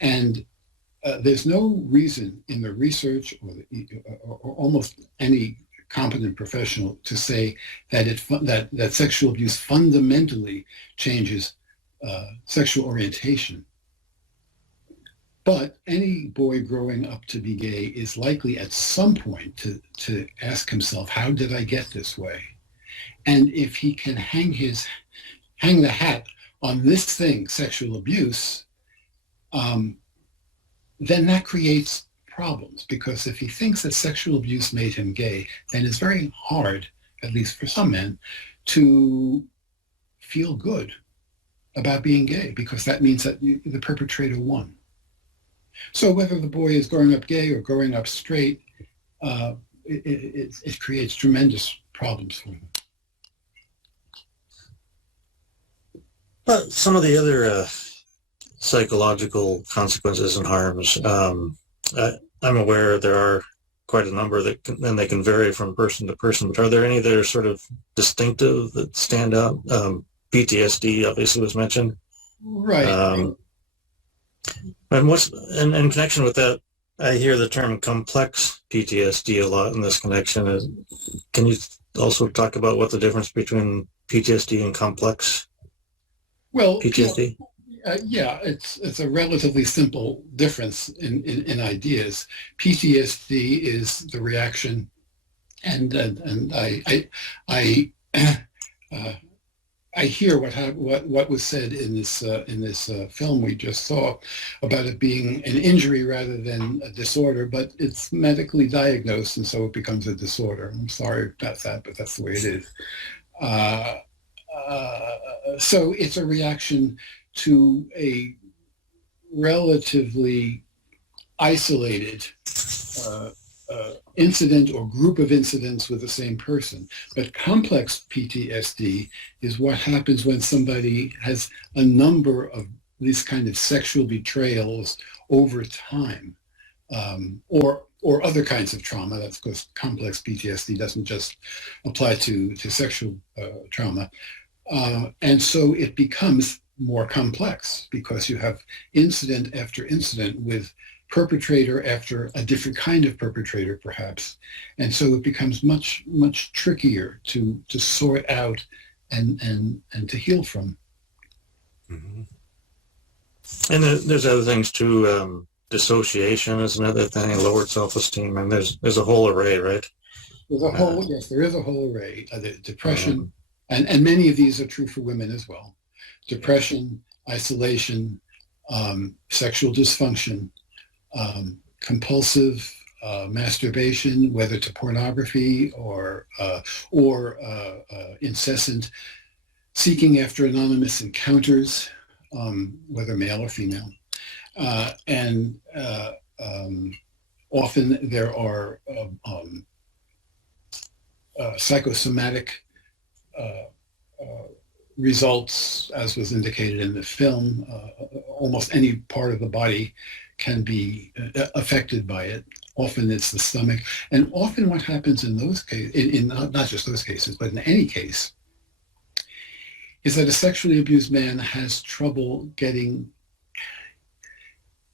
And there's no reason in the research or almost any competent professional to say that that sexual abuse fundamentally changes sexual orientation. But any boy growing up to be gay is likely at some point to ask himself, how did I get this way? And if he can hang the hat on this thing, sexual abuse, then that creates problems, because if he thinks that sexual abuse made him gay, then it's very hard, at least for some men, to feel good about being gay, because that means that the perpetrator won. So whether the boy is growing up gay or growing up straight, it creates tremendous problems for him. But some of the other psychological consequences and harms, I'm aware there are quite a number and they can vary from person to person. But are there any that are sort of distinctive that stand out? PTSD obviously was mentioned. Right. And in connection with that, I hear the term complex PTSD a lot in this connection. Can you also talk about what the difference between PTSD and complex PTSD? Yeah, it's a relatively simple difference in ideas. PTSD is the reaction, and I hear what was said in this film we just saw about it being an injury rather than a disorder, but it's medically diagnosed, and so it becomes a disorder. I'm sorry about that, but that's the way it is. So it's a reaction to a relatively isolated incident or group of incidents with the same person. But complex PTSD is what happens when somebody has a number of these kind of sexual betrayals over time, or other kinds of trauma. That's because complex PTSD doesn't just apply to sexual trauma. And so it becomes more complex because you have incident after incident with perpetrator after a different kind of perpetrator, perhaps. And so it becomes much, much trickier to sort out and to heal from. Mm-hmm. And there's other things too. Dissociation is another thing, lowered self-esteem, and there's a whole array, right? There's a whole, yes, there is a whole array. Depression, and many of these are true for women as well. Depression, isolation, sexual dysfunction, compulsive masturbation, whether to pornography or incessant seeking after anonymous encounters, whether male or female. And often there are psychosomatic results, as was indicated in the film. Almost any part of the body can be affected by it. Often it's the stomach. And often what happens in those cases, in not just those cases, but in any case, is that a sexually abused man has trouble getting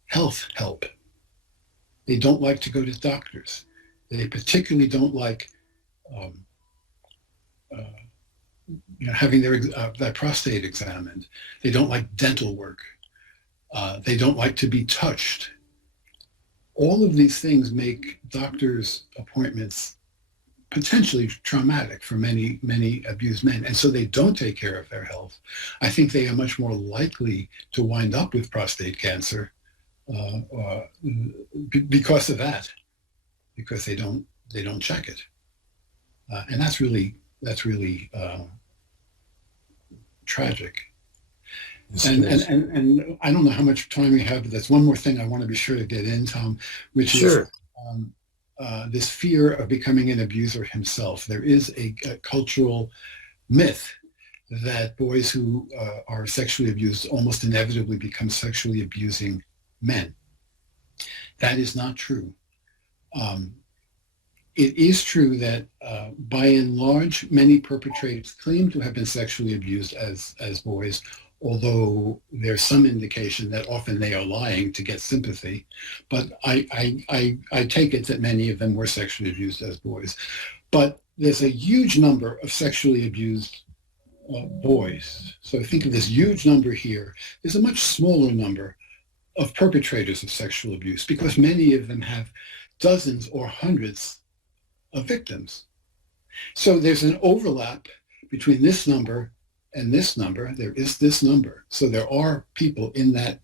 health help. They don't like to go to doctors. They particularly don't like having their prostate examined. They don't like dental work. They don't like to be touched. All of these things make doctors' appointments potentially traumatic for many, many abused men. And so they don't take care of their health. I think they are much more likely to wind up with prostate cancer because of that, because they don't check it. And that's really tragic. And I don't know how much time we have, but that's one more thing I want to be sure to get in, Tom, which is this fear of becoming an abuser himself. There is a cultural myth that boys who are sexually abused almost inevitably become sexually abusing men. That is not true. It is true that by and large, many perpetrators claim to have been sexually abused as boys, although there's some indication that often they are lying to get sympathy. But I take it that many of them were sexually abused as boys. But there's a huge number of sexually abused boys. So think of this huge number here. There's a much smaller number of perpetrators of sexual abuse because many of them have dozens or hundreds of victims. So there's an overlap between this number and this number. There is this number. So there are people in that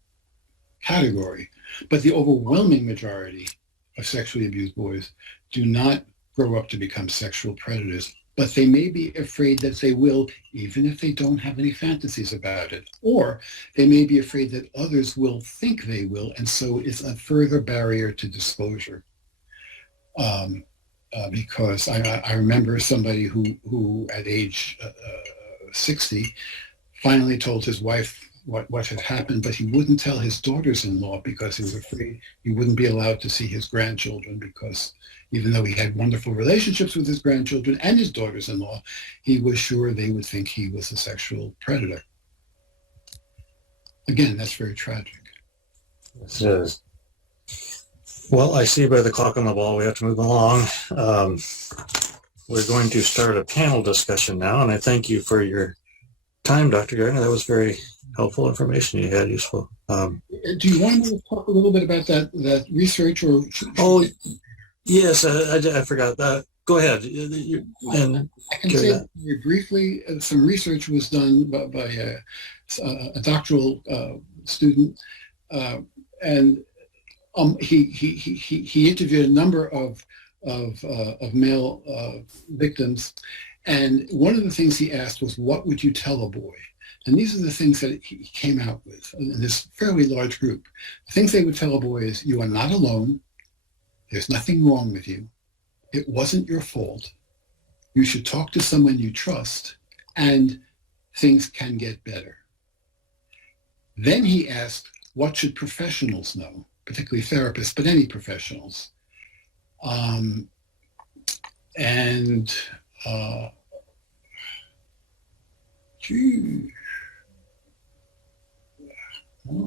category, but the overwhelming majority of sexually abused boys do not grow up to become sexual predators, but they may be afraid that they will, even if they don't have any fantasies about it. Or they may be afraid that others will think they will, and so it's a further barrier to disclosure. Because I remember somebody who at age 60 finally told his wife what had happened, but he wouldn't tell his daughters-in-law because he was afraid he wouldn't be allowed to see his grandchildren, because even though he had wonderful relationships with his grandchildren and his daughters-in-law, he was sure they would think he was a sexual predator. Again, that's very tragic. This is. Well, I see by the clock on the wall we have to move along. We're going to start a panel discussion now, and I thank you for your time, Dr. Gartner. That was very helpful information you had, useful. Do you want me to talk a little bit about that research? Or Oh, yes, I forgot that. Go ahead. I can say very briefly, some research was done by a doctoral student, and he interviewed a number of male victims, and one of the things he asked was, "What would you tell a boy?" And these are the things that he came out with in this fairly large group. The things they would tell a boy is, "You are not alone. There's nothing wrong with you. It wasn't your fault. You should talk to someone you trust, and things can get better. Then he asked, what should professionals know, particularly therapists, but any professionals? Well,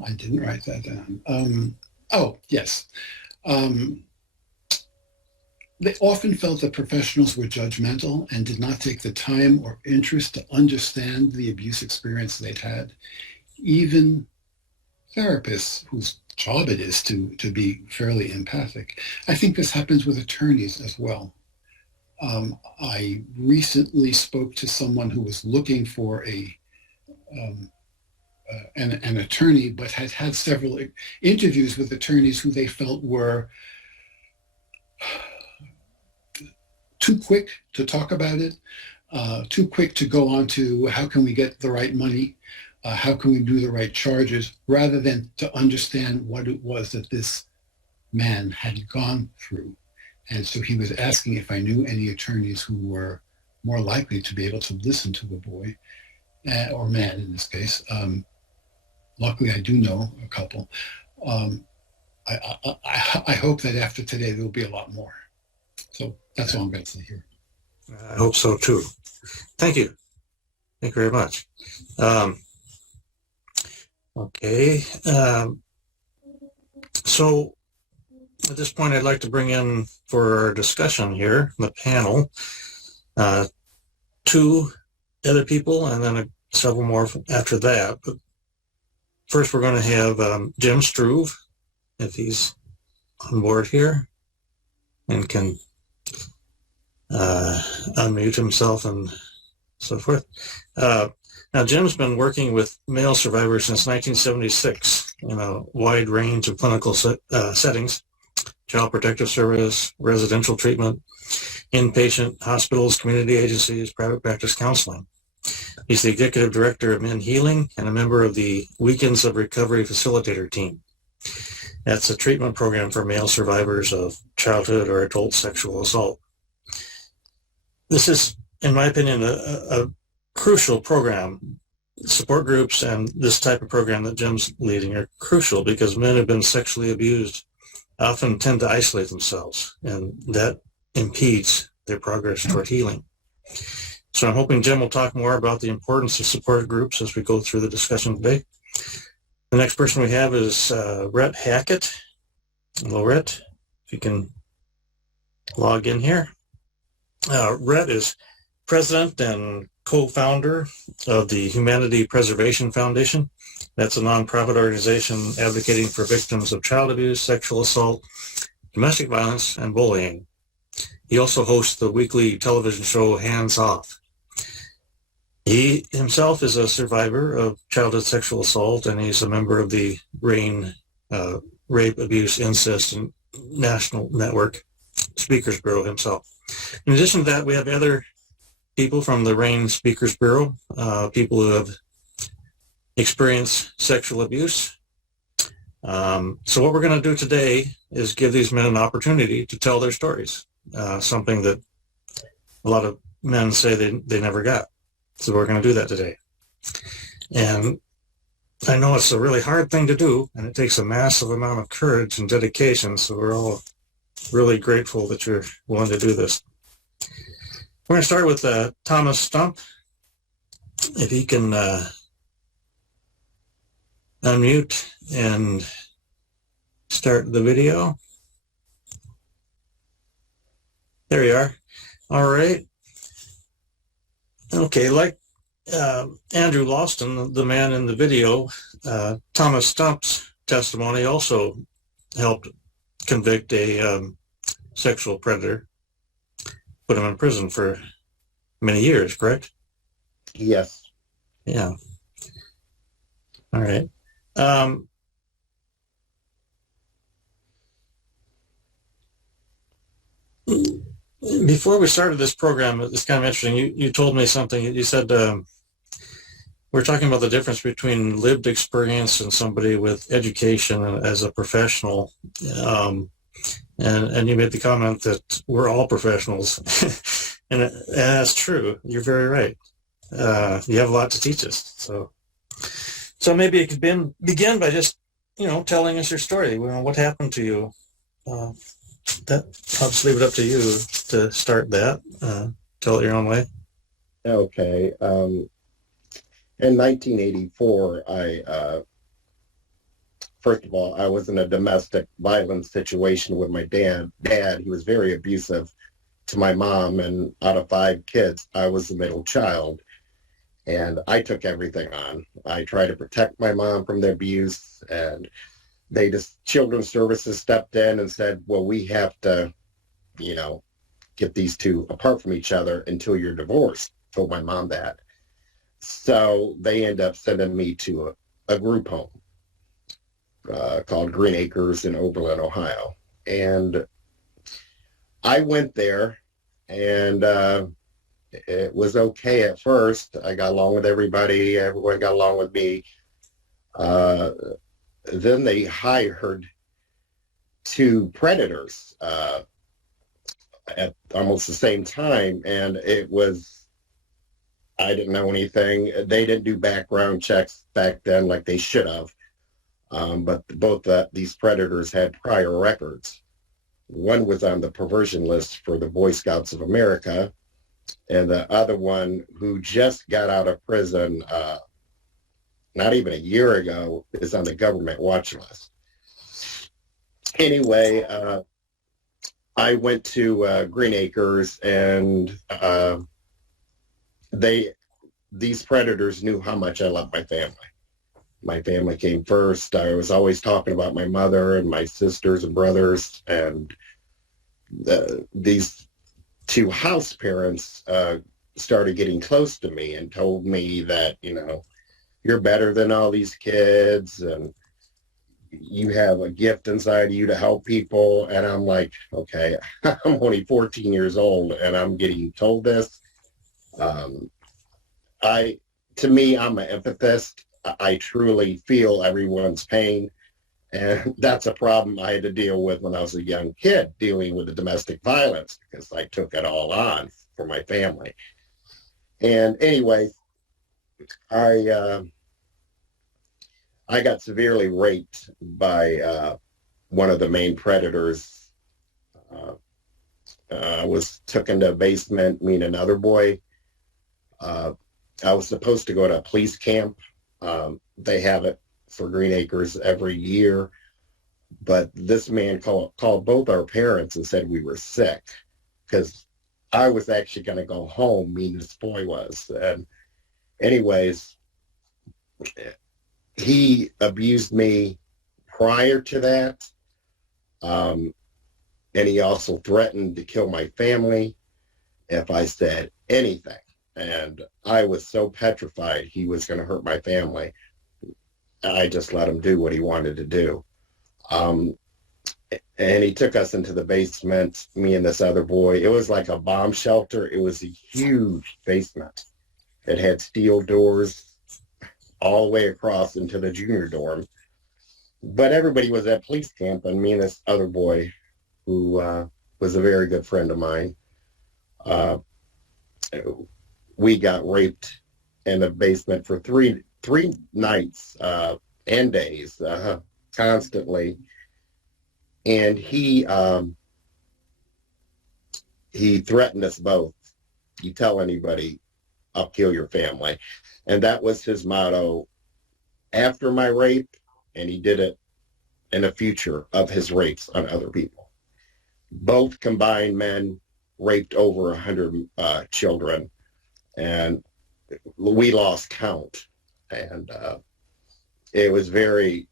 I didn't write that down. Oh, yes. They often felt that professionals were judgmental and did not take the time or interest to understand the abuse experience they'd had. Even therapists, whose job it is to be fairly empathic. I think this happens with attorneys as well. I recently spoke to someone who was looking for an attorney, but had had several interviews with attorneys who they felt were too quick to talk about it, too quick to go on to how can we get the right money, how can we do the right charges, rather than to understand what it was that this man had gone through. And so he was asking if I knew any attorneys who were more likely to be able to listen to the boy, or man in this case. Luckily, I do know a couple. I hope that after today, there'll be a lot more. So that's all I'm going to say here. I hope so too. Thank you. Thank you very much. Okay. So at this point, I'd like to bring in for our discussion here, the panel, two other people and then several more after that. But first, we're going to have Jim Struve, if he's on board here and can unmute himself and so forth. Now, Jim's been working with male survivors since 1976 in a wide range of clinical settings: child protective service, residential treatment, inpatient hospitals, community agencies, private practice counseling. He's the executive director of Men Healing and a member of the Weekends of Recovery Facilitator team. That's a treatment program for male survivors of childhood or adult sexual assault. This is, in my opinion, a crucial program. Support groups and this type of program that Jim's leading are crucial because men who've been sexually abused often tend to isolate themselves, and that impedes their progress toward healing. So I'm hoping Jim will talk more about the importance of support groups as we go through the discussion today. The next person we have is Rhett Hackett. Hello, Rhett, if you can log in here. Rhett is president and co-founder of the Humanity Preservation Foundation. That's a nonprofit organization advocating for victims of child abuse, sexual assault, domestic violence, and bullying. He also hosts the weekly television show Hands Off. He himself is a survivor of childhood sexual assault, and he's a member of the RAIN Rape, Abuse, Incest, and National Network Speakers Bureau himself. In addition to that, we have other people from the RAIN Speakers Bureau, people who have experienced sexual abuse. So what we're going to do today is give these men an opportunity to tell their stories, something that a lot of men say they never got. So we're going to do that today. And I know it's a really hard thing to do, and it takes a massive amount of courage and dedication, so we're all really grateful that you're willing to do this. We're going to start with Thomas Stump. If he can unmute and start the video. There you are. All right. Okay, like Andrew Lausten, the man in the video, Thomas Stump's testimony also helped convict a sexual predator, put him in prison for many years, correct? Yes. Yeah. All right. Before we started this program, it's kind of interesting. You told me something. You said we're talking about the difference between lived experience and somebody with education as a professional. And And you made the comment that we're all professionals. And that's true. You're very right. You have a lot to teach us. So maybe it could begin by just, telling us your story. What happened to you? I'll just leave it up to you to start that. Tell it your own way. Okay. In 1984, first of all, I was in a domestic violence situation with my dad. He was very abusive to my mom, and out of 5 kids, I was the middle child. And I took everything on. I tried to protect my mom from the abuse, and Children's Services stepped in and said, well, we have to, get these two apart from each other until you're divorced. Told my mom that. So they end up sending me to a group home called Green Acres in Oberlin, Ohio. And I went there, and it was okay at first. I got along with everybody. Everyone got along with me. Then they hired 2 predators at almost the same time. And I didn't know anything. They didn't do background checks back then like they should have. But both these predators had prior records. One was on the perversion list for the Boy Scouts of America, and the other one, who just got out of prison not even a year ago, is on the government watch list. Anyway, I went to Green Acres, and these predators knew how much I loved my family. My family came first. I was always talking about my mother and my sisters and brothers, and these 2 house parents started getting close to me and told me that, you're better than all these kids, and you have a gift inside of you to help people. And I'm like, okay, I'm only 14 years old, and I'm getting told this. To me, I'm an empathist. I truly feel everyone's pain. And that's a problem I had to deal with when I was a young kid, dealing with the domestic violence, because I took it all on for my family. And anyway, I got severely raped by one of the main predators. I was took into a basement, me and another boy. I was supposed to go to a police camp. They have it for Green Acres every year, but this man called both our parents and said we were sick, because I was actually going to go home, me and this boy was. And anyways, he abused me prior to that, and he also threatened to kill my family if I said anything. And I was so petrified he was going to hurt my family. I just let him do what he wanted to do. And he took us into the basement, me and this other boy. It was like a bomb shelter. It was a huge basement. It had steel doors all the way across into the junior dorm. But everybody was at police camp, and me and this other boy, who was a very good friend of mine, we got raped in the basement for three nights and days, constantly. And he threatened us both. You tell anybody, I'll kill your family. And that was his motto after my rape, and he did it in the future of his rapes on other people. Both combined men raped over 100 children, and we lost count. And it was very,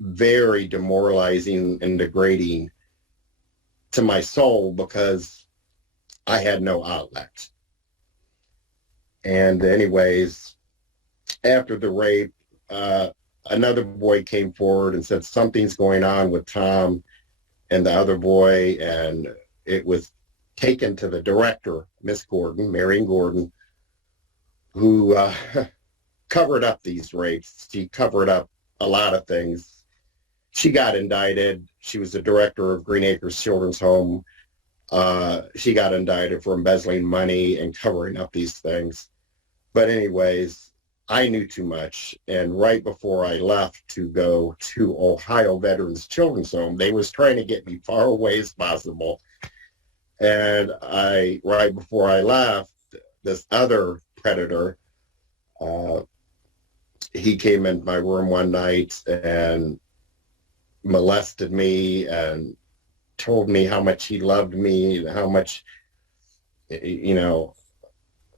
very demoralizing and degrading to my soul, because I had no outlet. And anyways, after the rape, another boy came forward and said something's going on with Tom and the other boy, and it was taken to the director, Miss Gordon, Marion Gordon, who covered up these rapes. She covered up a lot of things. she got indicted. She was the director of Green Acres Children's Home. She got indicted for embezzling money and covering up these things. But anyways, I knew too much. And right before I left to go to Ohio Veterans Children's Home, they was trying to get me far away as possible. And right before I left, this other predator, he came in my room one night and molested me and told me how much he loved me and how much, you know,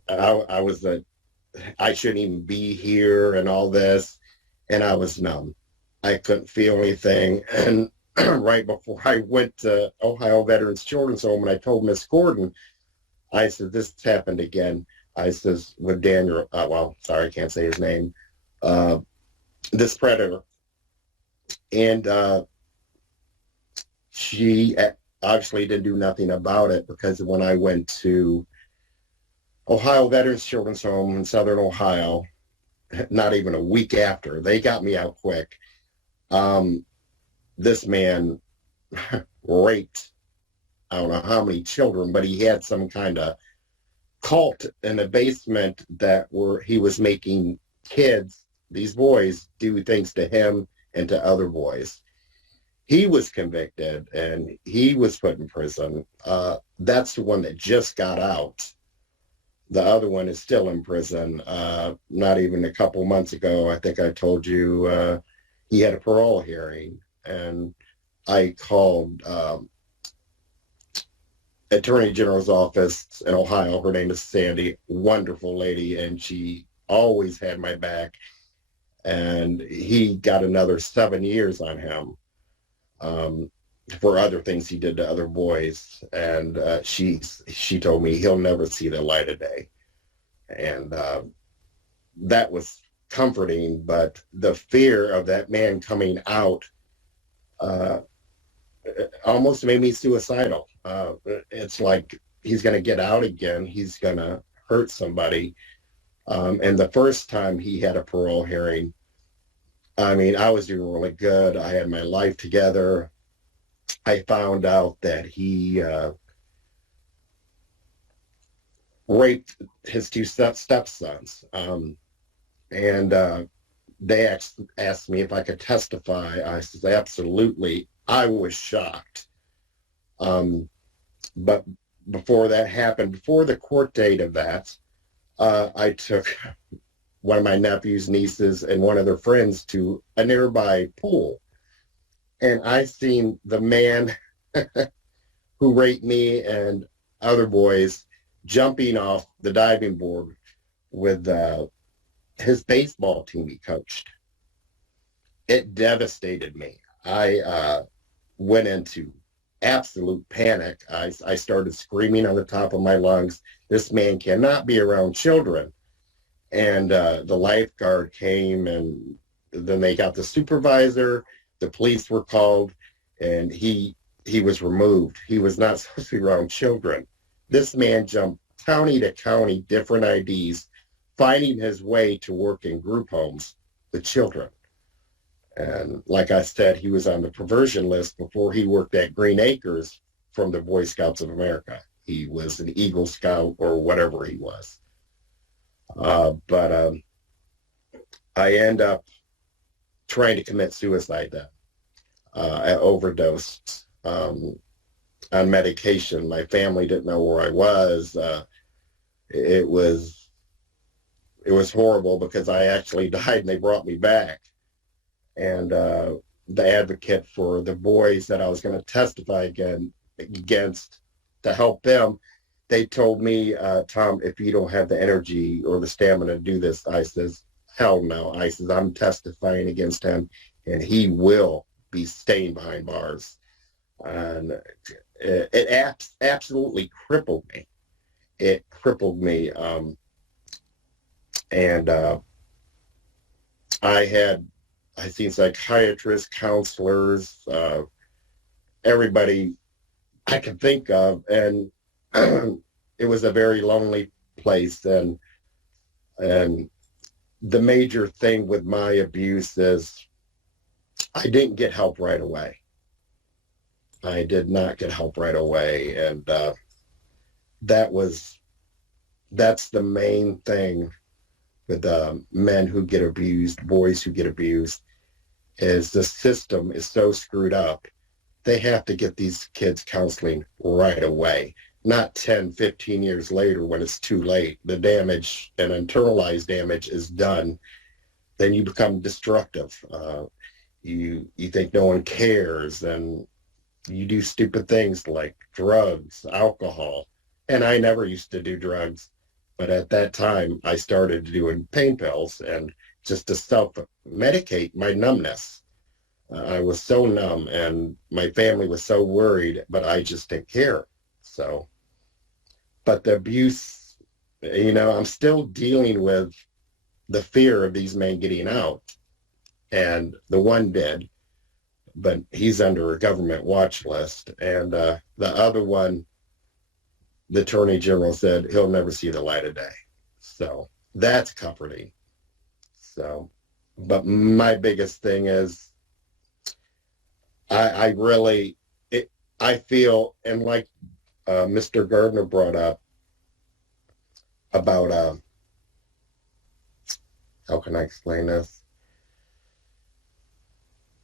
I shouldn't even be here and all this. And I was numb. I couldn't feel anything. And right before I went to Ohio Veterans Children's Home and I told Miss Gordon, I said, this happened again. I says, with Daniel, well, sorry, I can't say his name, this predator. And she obviously didn't do nothing about it, because when I went to Ohio Veterans Children's Home in Southern Ohio, not even a week after, they got me out quick. This man raped, I don't know how many children, but he had some kind of cult in the basement he was making kids, these boys, do things to him and to other boys. He was convicted and he was put in prison. That's the one that just got out. The other one is still in prison. Not even a couple months ago, I think I told you, he had a parole hearing, and I called Attorney General's office in Ohio. Her name is Sandy, wonderful lady, and she always had my back. And he got another 7 years on him for other things he did to other boys. And she told me he'll never see the light of day. And that was comforting, but the fear of that man coming out almost made me suicidal. It's like he's going to get out again. He's going to hurt somebody. And the first time he had a parole hearing, I mean, I was doing really good. I had my life together. I found out that he raped his two stepsons. And they asked me if I could testify. I said, absolutely. I was shocked. But before that happened, before the court date of that, I took one of my nephews, nieces, and one of their friends to a nearby pool. And I seen the man who raped me and other boys jumping off the diving board with his baseball team he coached. It devastated me. I went into absolute panic. I started screaming on the top of my lungs, this man cannot be around children. And the lifeguard came, and then they got the supervisor, the police were called, and he was removed. He was not supposed to be around children. This man jumped county to county, different IDs, finding his way to work in group homes with children. And like I said, he was on the perversion list before he worked at Green Acres from the Boy Scouts of America. He was an Eagle Scout or whatever he was. But I end up trying to commit suicide then. I overdosed on medication. My family didn't know where I was. It was horrible because I actually died and they brought me back. And the advocate for the boys that I was going to testify against to help them, they told me, Tom, if you don't have the energy or the stamina to do this, I says, hell no. I says, I'm testifying against him and he will be staying behind bars. And it absolutely crippled me. It crippled me. I seen psychiatrists, counselors, everybody I could think of, and it was a very lonely place. And the major thing with my abuse is I didn't get help right away. I did not get help right away. And that's the main thing with men who get abused, boys who get abused, is the system is so screwed up. They have to get these kids counseling right away, not 10, 15 years later when it's too late. The damage and internalized damage is done. Then you become destructive. You think no one cares, and you do stupid things like drugs, alcohol. And I never used to do drugs, but at that time I started doing pain pills and just to self-medicate my numbness. I was so numb and my family was so worried, but I just didn't care. So, but the abuse, I'm still dealing with the fear of these men getting out. And the one did, but he's under a government watch list. And the other one, the Attorney General said he'll never see the light of day. So that's comforting. So, but my biggest thing is I feel, and like Mr. Gardner brought up about, how can I explain this?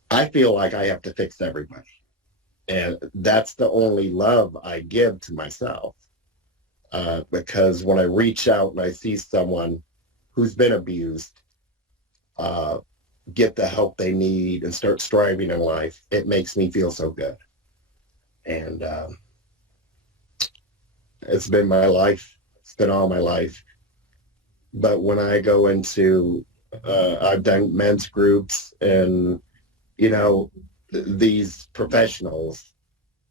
I feel like I have to fix everybody. And that's the only love I give to myself. Because when I reach out and I see someone who's been abused, get the help they need and start striving in life, it makes me feel so good. And it's been my life. It's been all my life. But when I go into, I've done men's groups and, these professionals,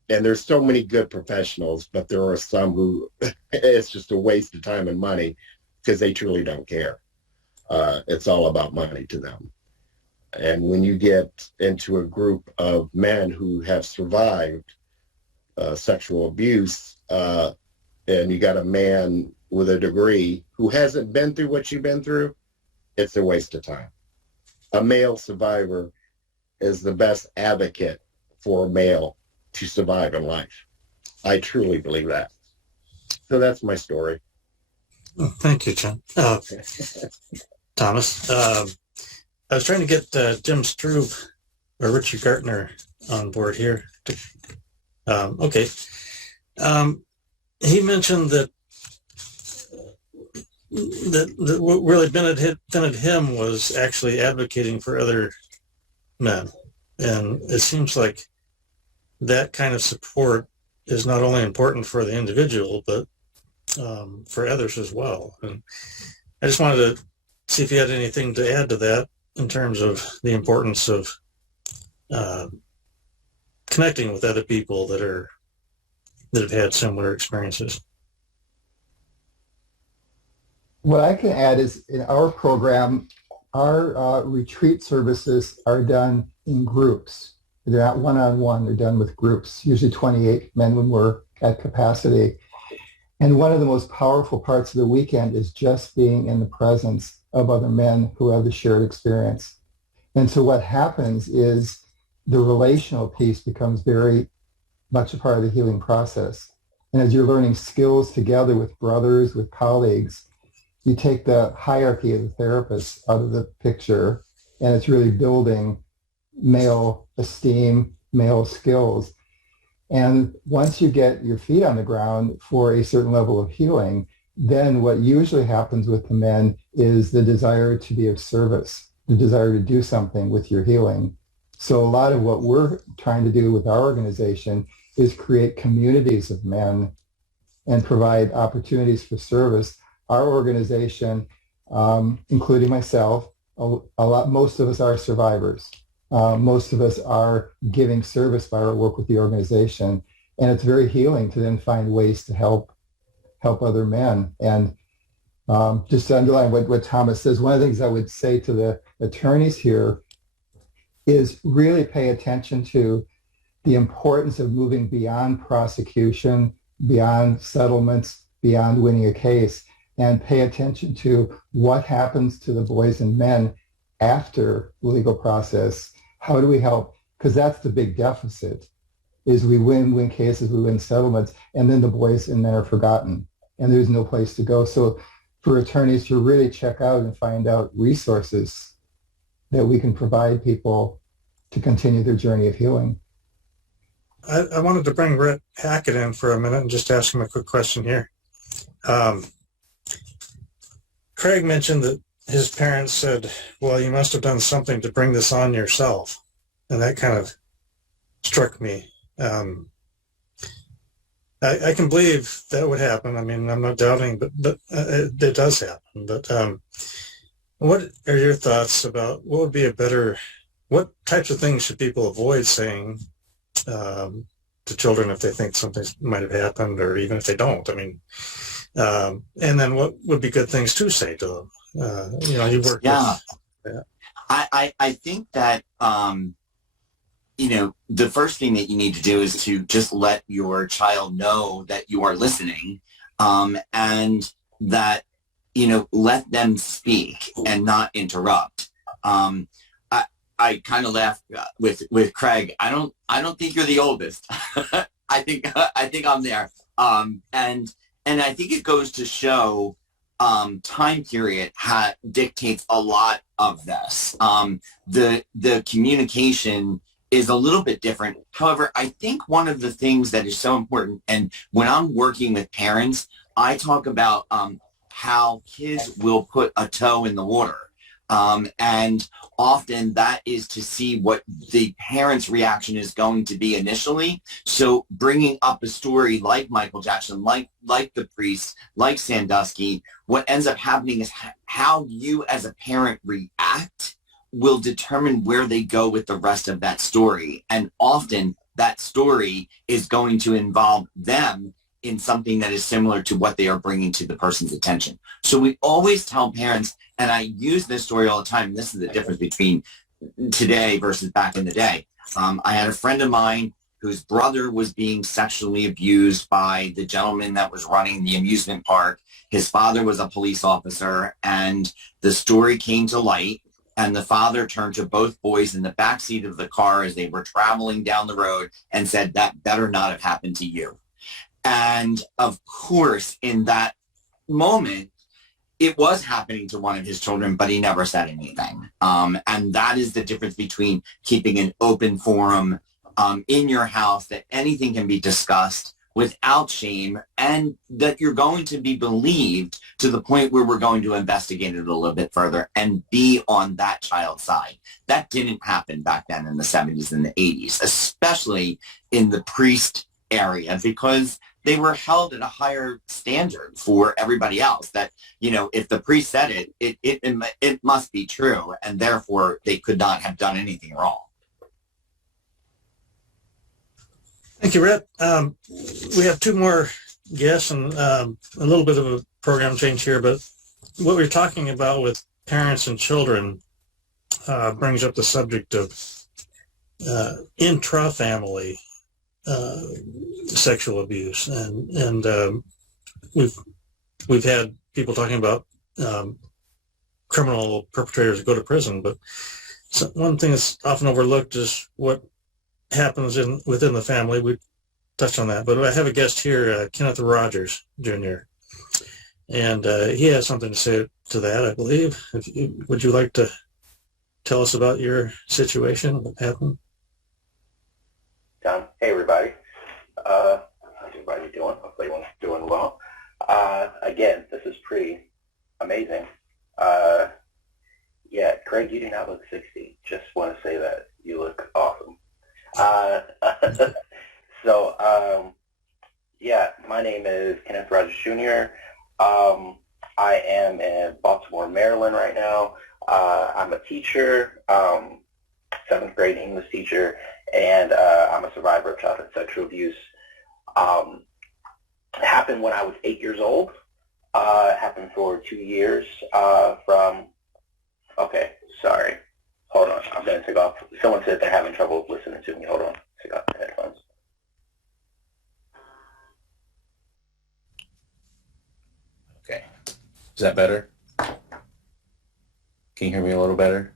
and there's so many good professionals, but there are some who it's just a waste of time and money because they truly don't care. It's all about money to them. And when you get into a group of men who have survived sexual abuse, and you got a man with a degree who hasn't been through what you've been through, it's a waste of time. A male survivor is the best advocate for a male to survive in life. I truly believe that. So that's my story. Oh, thank you, John. Thomas. I was trying to get Jim Struve or Richard Gartner on board here. Okay. He mentioned that what really benefited him was actually advocating for other men. And it seems like that kind of support is not only important for the individual, but for others as well. And I just wanted to see if you had anything to add to that in terms of the importance of connecting with other people that have had similar experiences. What I can add is in our program, our retreat services are done in groups. They're not one-on-one, they're done with groups, usually 28 men when we're at capacity. And one of the most powerful parts of the weekend is just being in the presence of other men who have the shared experience. And so what happens is the relational piece becomes very much a part of the healing process. And as you're learning skills together with brothers, with colleagues, you take the hierarchy of the therapist out of the picture, and it's really building male esteem, male skills. And once you get your feet on the ground for a certain level of healing, then what usually happens with the men is the desire to be of service, the desire to do something with your healing. So a lot of what we're trying to do with our organization is create communities of men and provide opportunities for service. Our organization, including myself, most of us are survivors. Most of us are giving service by our work with the organization. And it's very healing to then find ways to help other men. And just to underline what Thomas says, one of the things I would say to the attorneys here is really pay attention to the importance of moving beyond prosecution, beyond settlements, beyond winning a case, and pay attention to what happens to the boys and men after the legal process. How do we help? Because that's the big deficit, is we win cases, we win settlements, and then the boys and men are forgotten, and there's no place to go. So for attorneys to really check out and find out resources that we can provide people to continue their journey of healing. I wanted to bring Rhett Hackett in for a minute and just ask him a quick question here. Craig mentioned that his parents said, well, you must have done something to bring this on yourself. And that kind of struck me. I can believe that would happen. I mean, I'm not doubting, but it does happen. But what are your thoughts about what would be what types of things should people avoid saying to children if they think something might have happened, or even if they don't? I mean, and then what would be good things to say to them? You work with. Yeah. I think that, the first thing that you need to do is to just let your child know that you are listening, and that, let them speak and not interrupt. I kind of laugh with Craig. I don't think you're the oldest. I think I'm there. And I think it goes to show time period dictates a lot of this. The communication is a little bit different. However, I think one of the things that is so important, and when I'm working with parents, I talk about how kids will put a toe in the water. And often that is to see what the parent's reaction is going to be initially. So bringing up a story like Michael Jackson, like the priest, like Sandusky, what ends up happening is how you as a parent react will determine where they go with the rest of that story. And often that story is going to involve them in something that is similar to what they are bringing to the person's attention. So we always tell parents, and I use this story all the time, and this is the difference between today versus back in the day. I had a friend of mine whose brother was being sexually abused by the gentleman that was running the amusement park. His father was a police officer, and the story came to light, and the father turned to both boys in the backseat of the car as they were traveling down the road and said, "That better not have happened to you." And of course, in that moment, it was happening to one of his children, but he never said anything. And that is the difference between keeping an open forum in your house, that anything can be discussed without shame, and that you're going to be believed to the point where we're going to investigate it a little bit further and be on that child's side. That didn't happen back then in the 70s and the 80s, especially in the priest area, because they were held at a higher standard for everybody else, that, if the priest said it must be true, and therefore they could not have done anything wrong. Thank you, Rhett. We have two more guests and a little bit of a program change here, but what we're talking about with parents and children brings up the subject of intra-family sexual abuse, and we've had people talking about criminal perpetrators go to prison, but one thing that's often overlooked is what happens within the family. We touched on that, but I have a guest here, Kenneth Rogers Jr., and he has something to say to that, I believe. Would you like to tell us about your situation, what happened? Hey everybody, how's everybody doing? Hopefully everyone's doing well. Again, this is pretty amazing. Yeah, Craig, you do not look 60. Just want to say that. You look awesome. Yeah, my name is Kenneth Rogers Jr. I am in Baltimore, Maryland right now. I'm a teacher, 7th grade English teacher, and I'm a survivor of childhood sexual abuse. It happened when I was 8 years old. It happened for 2 years okay, sorry. Hold on, I'm going to take off. Someone said they're having trouble listening to me. Hold on, take off the headphones. Okay, is that better? Can you hear me a little better?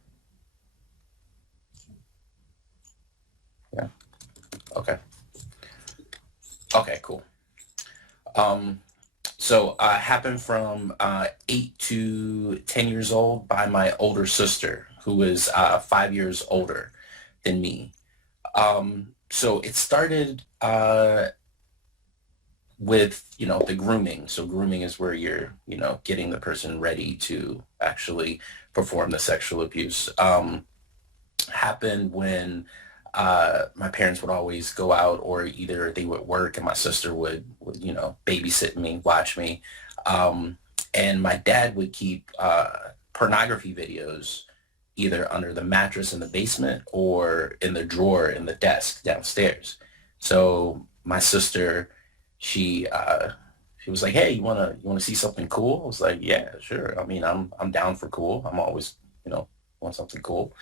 Okay, cool. So happened from 8 to 10 years old by my older sister, who is 5 years older than me. So it started with, the grooming. So grooming is where you're, getting the person ready to actually perform the sexual abuse. Happened when my parents would always go out, or either they would work and my sister would babysit me, watch me. And my dad would keep pornography videos either under the mattress in the basement or in the drawer in the desk downstairs. So my sister, she was like, "Hey, you wanna see something cool?" I was like, "Yeah, sure. I mean, I'm down for cool. I'm always, want something cool."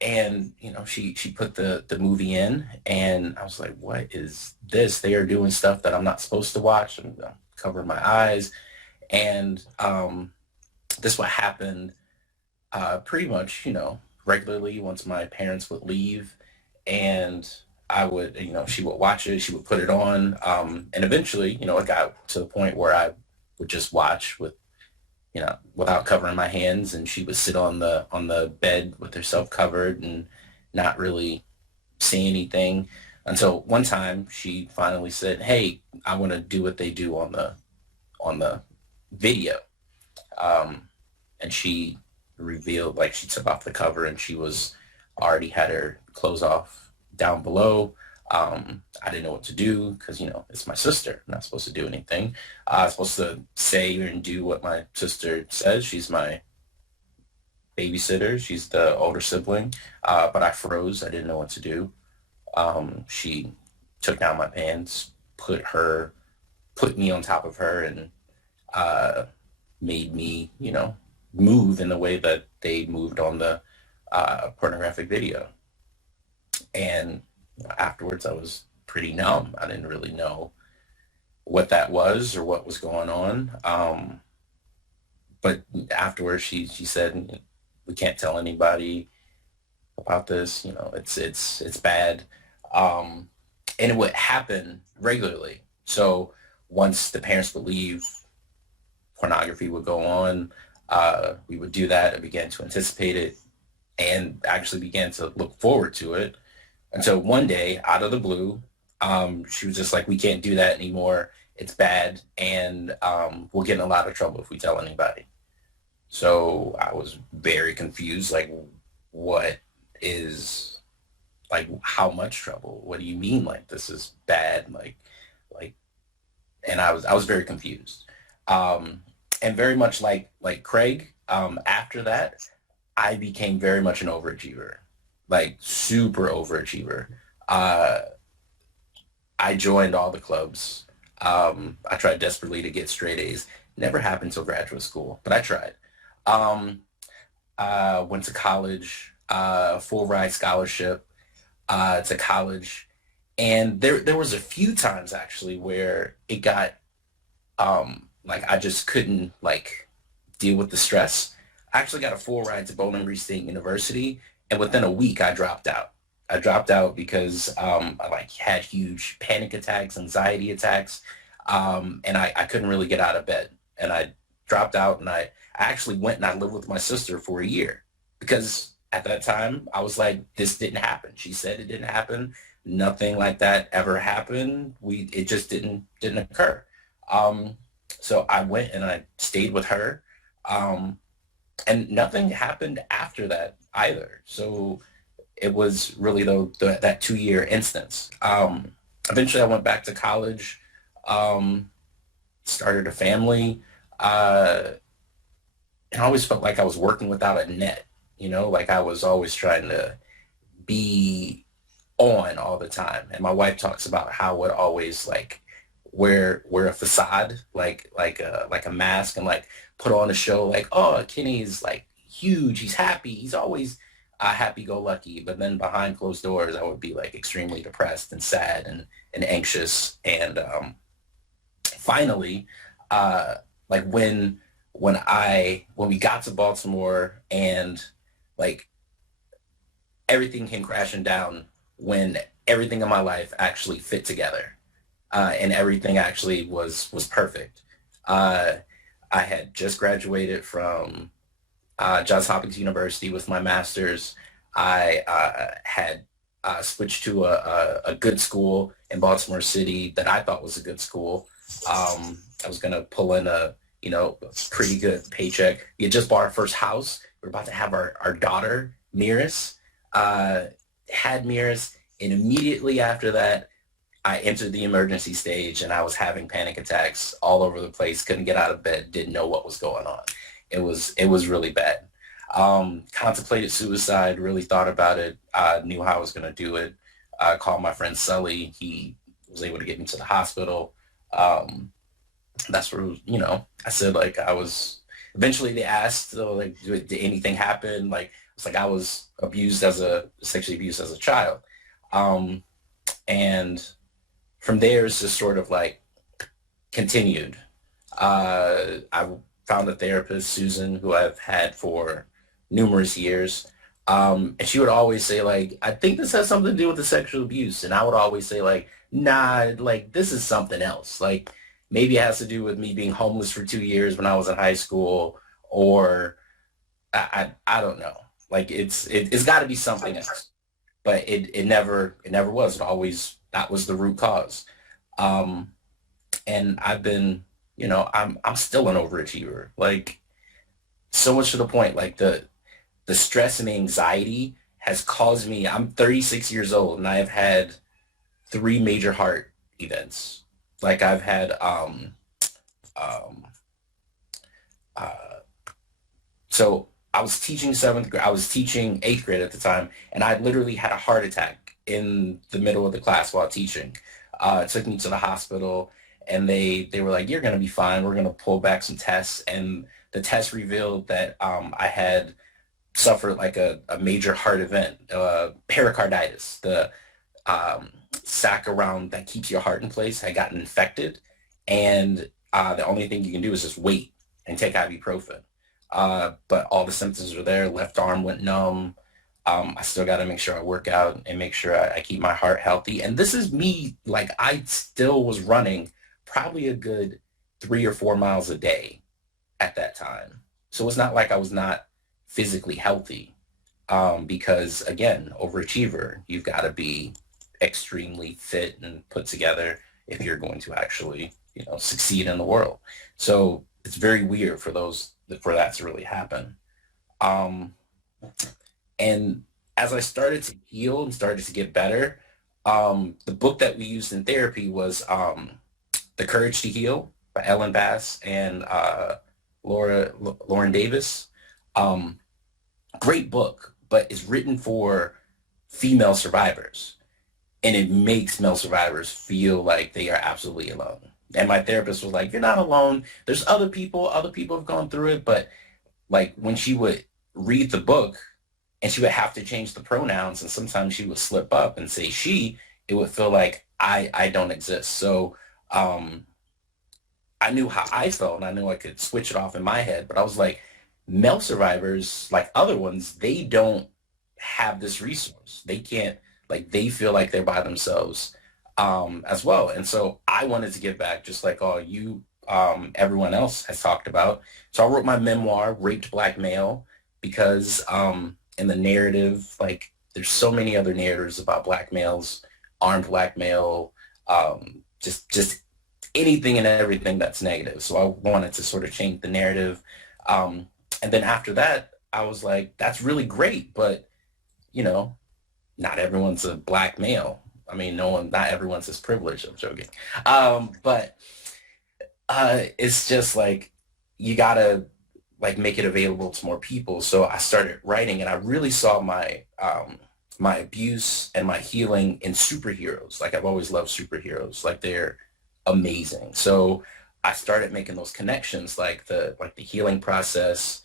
And she put the movie in, and I was like, "What is this? They are doing stuff that I'm not supposed to watch." I'm covering my eyes, and this what happened pretty much, regularly once my parents would leave, and I would, she would watch it, she would put it on, and eventually, it got to the point where I would just watch with, without covering my hands, and she would sit on the bed with herself covered and not really say anything, until one time she finally said, "Hey, I want to do what they do on the video," and she revealed, like, she took off the cover and she was already had her clothes off down below. I didn't know what to do because, it's my sister. I'm not supposed to do anything. I'm supposed to say and do what my sister says. She's my babysitter. She's the older sibling. But I froze. I didn't know what to do. She took down my pants, put me on top of her, and made me, move in the way that they moved on the pornographic video. And afterwards I was pretty numb. I didn't really know what that was or what was going on. But afterwards she said, "We can't tell anybody about this, it's bad." And it would happen regularly. So once the parents would leave, pornography would go on. We would do that and began to anticipate it and actually began to look forward to it. Until one day, out of the blue, she was just like, "We can't do that anymore. It's bad. And we'll get in a lot of trouble if we tell anybody." So I was very confused. Like, what is, like, how much trouble? What do you mean? Like, this is bad? Like, and I was very confused. And very much like Craig, after that, I became very much an overachiever, like super overachiever. I joined all the clubs. I tried desperately to get straight A's. Never happened till graduate school, but I tried. Went to college, full ride scholarship to college. And there was a few times actually where it got, like, I just couldn't, like, deal with the stress. I actually got a full ride to Bowling Green State University, and within a week I dropped out. I dropped out because I, like, had huge panic attacks, anxiety attacks, and I couldn't really get out of bed. And I dropped out, and I actually went and I lived with my sister for a year, because at that time I was like, this didn't happen. She said it didn't happen. Nothing like that ever happened. It just didn't occur. So I went and I stayed with her, and nothing happened after that either. So it was really that 2-year instance. Eventually I went back to college, started a family, and I always felt like I was working without a net, like I was always trying to be on all the time. And my wife talks about how would always, like, wear a facade, like a mask, and, like, put on a show like, "Oh, Kenny's, like, huge, he's happy, he's always happy-go-lucky," but then behind closed doors I would be, like, extremely depressed and sad and anxious. And finally, like, when we got to Baltimore and, like, everything came crashing down when everything in my life actually fit together, and everything actually was perfect. I had just graduated from Johns Hopkins University with my master's. I had switched to a good school in Baltimore City that I thought was a good school. I was going to pull in a pretty good paycheck. We had just bought our first house. We were about to have our daughter, Miris, had Miris. And immediately after that, I entered the emergency stage and I was having panic attacks all over the place. Couldn't get out of bed. Didn't know what was going on. It was really bad. Contemplated suicide, really thought about it, knew how I was going to do it. Called my friend Sully. He was able to get me to the hospital. That's where, I said, like, eventually they asked, like, did anything happen? Like, it's like I was sexually abused as a child. And from there, it's just sort of like continued. I found a therapist, Susan, who I've had for numerous years. And she would always say, like, I think this has something to do with the sexual abuse. And I would always say, like, nah, like, this is something else. Like, maybe it has to do with me being homeless for 2 years when I was in high school, or I don't know. Like, it's got to be something else. But it never was. It always, that was the root cause. And I've been, I'm still an overachiever. Like, so much to the point, like the stress and anxiety has caused me, I'm 36 years old and I have had 3 major heart events. Like, I've had, so I was teaching 7th grade, I was teaching 8th grade at the time, and I literally had a heart attack in the middle of the class while teaching. It took me to the hospital, and they were like, you're going to be fine. We're going to pull back some tests. And the test revealed that I had suffered like a major heart event, pericarditis. The sac around that keeps your heart in place had gotten infected. And the only thing you can do is just wait and take ibuprofen. But all the symptoms were there. Left arm went numb. I still got to make sure I work out and make sure I keep my heart healthy. And this is me, like, I still was running probably a good 3 or 4 miles a day at that time. So it's not like I was not physically healthy, because, again, overachiever, you've got to be extremely fit and put together if you're going to actually, succeed in the world. So it's very weird for that to really happen. And as I started to heal and started to get better, the book that we used in therapy was The Courage to Heal by Ellen Bass and Lauren Davis. Great book, but it's written for female survivors. And it makes male survivors feel like they are absolutely alone. And my therapist was like, you're not alone. There's other people have gone through it. But like, when she would read the book and she would have to change the pronouns, and sometimes she would slip up and say she, it would feel like I don't exist. So I knew how I felt, and I knew I could switch it off in my head. But I was like, male survivors, like other ones, they don't have this resource. They can't, like, they feel like they're by themselves as well. And so I wanted to give back, just like all you, everyone else has talked about. So I wrote my memoir, Raped Black Male, because in the narrative, like, there's so many other narratives about black males, armed black male, just anything and everything that's negative. So I wanted to sort of change the narrative. And then after that, I was like, that's really great, but, not everyone's a black male. I mean, not everyone's as privileged. I'm joking. But it's just like, you gotta like make it available to more people. So I started writing, and I really saw my my abuse and my healing in superheroes. Like, I've always loved superheroes. Like, they're amazing. So I started making those connections, like the healing process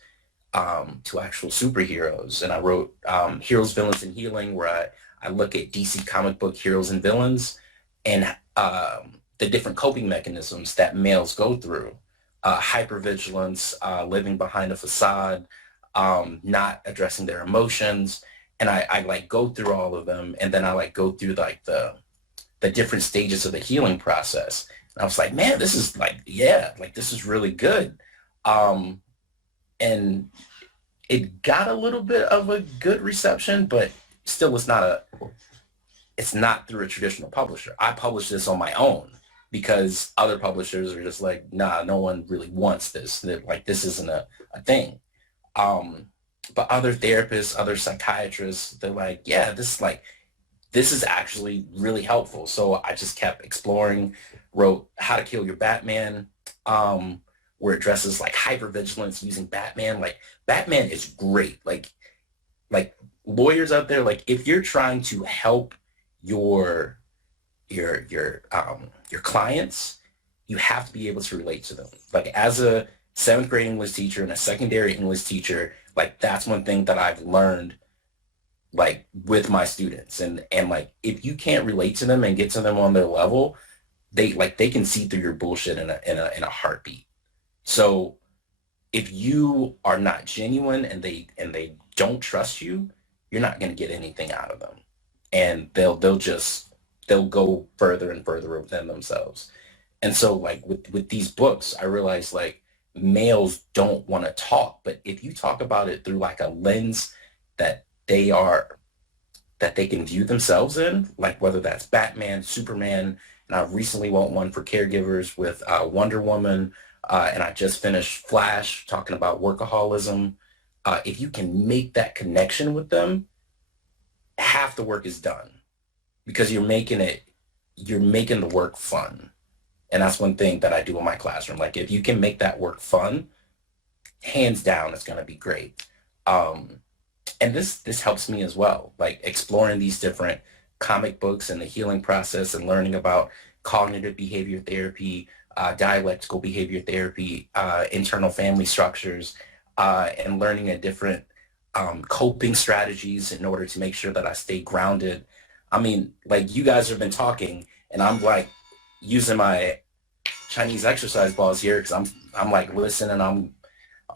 to actual superheroes. And I wrote Heroes, Villains, and Healing, where I look at DC comic book heroes and villains and the different coping mechanisms that males go through. Hypervigilance, living behind a facade, not addressing their emotions. and I like go through all of them, and then I like go through like the different stages of the healing process. And I was like, man, this is like, yeah, like this is really good. And it got a little bit of a good reception, but still it's not through a traditional publisher. I published this on my own because other publishers are just like, nah, no one really wants this. Like, this isn't a thing. But other therapists, other psychiatrists, they're like, yeah, this is actually really helpful. So I just kept exploring, wrote How to Kill Your Batman, where it addresses like hypervigilance using Batman. Like, Batman is great. Like lawyers out there, like if you're trying to help your clients, you have to be able to relate to them. Like, as a 7th grade English teacher and a secondary English teacher, like that's one thing that I've learned, like with my students, and like if you can't relate to them and get to them on their level, they can see through your bullshit in a heartbeat. So if you are not genuine and they don't trust you, you're not going to get anything out of them, and they'll go further and further within themselves. And so like with these books, I realized like males don't want to talk, but if you talk about it through like a lens that they can view themselves in, like whether that's Batman, Superman, and I recently wrote one for caregivers with Wonder Woman, and I just finished Flash talking about workaholism. If you can make that connection with them, half the work is done, because you're making the work fun. And that's one thing that I do in my classroom. Like, if you can make that work fun, hands down, it's going to be great. And this helps me as well, like exploring these different comic books and the healing process and learning about cognitive behavior therapy, dialectical behavior therapy, internal family structures, and learning a different coping strategies in order to make sure that I stay grounded. I mean, like, you guys have been talking and I'm like using my Chinese exercise balls here because I'm like listening, I'm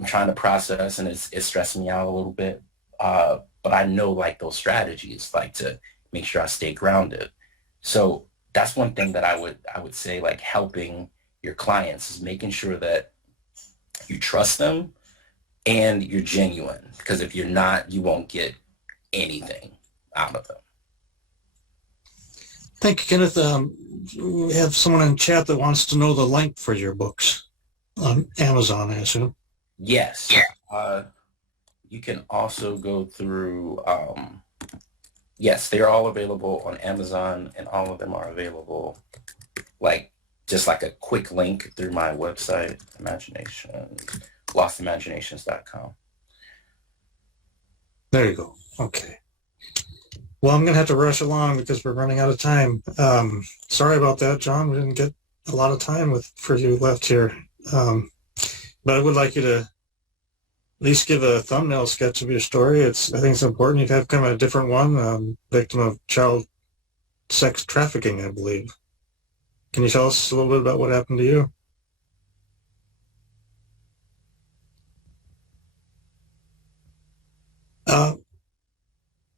trying to process, and it's stressing me out a little bit. But I know like those strategies, like to make sure I stay grounded. So that's one thing that I would say, like helping your clients is making sure that you trust them and you're genuine, because if you're not, you won't get anything out of them. Thank you, Kenneth. We have someone in chat that wants to know the link for your books on Amazon, I assume. Yes. You can also go through, yes, they're all available on Amazon, and all of them are available, like just like a quick link through my website, LaustenImaginations.com. There you go. Okay. Well, I'm going to have to rush along because we're running out of time. Sorry about that, John. We didn't get a lot of time for you left here. But I would like you to at least give a thumbnail sketch of your story. I think it's important. You have kind of a different one, victim of child sex trafficking, I believe. Can you tell us a little bit about what happened to you?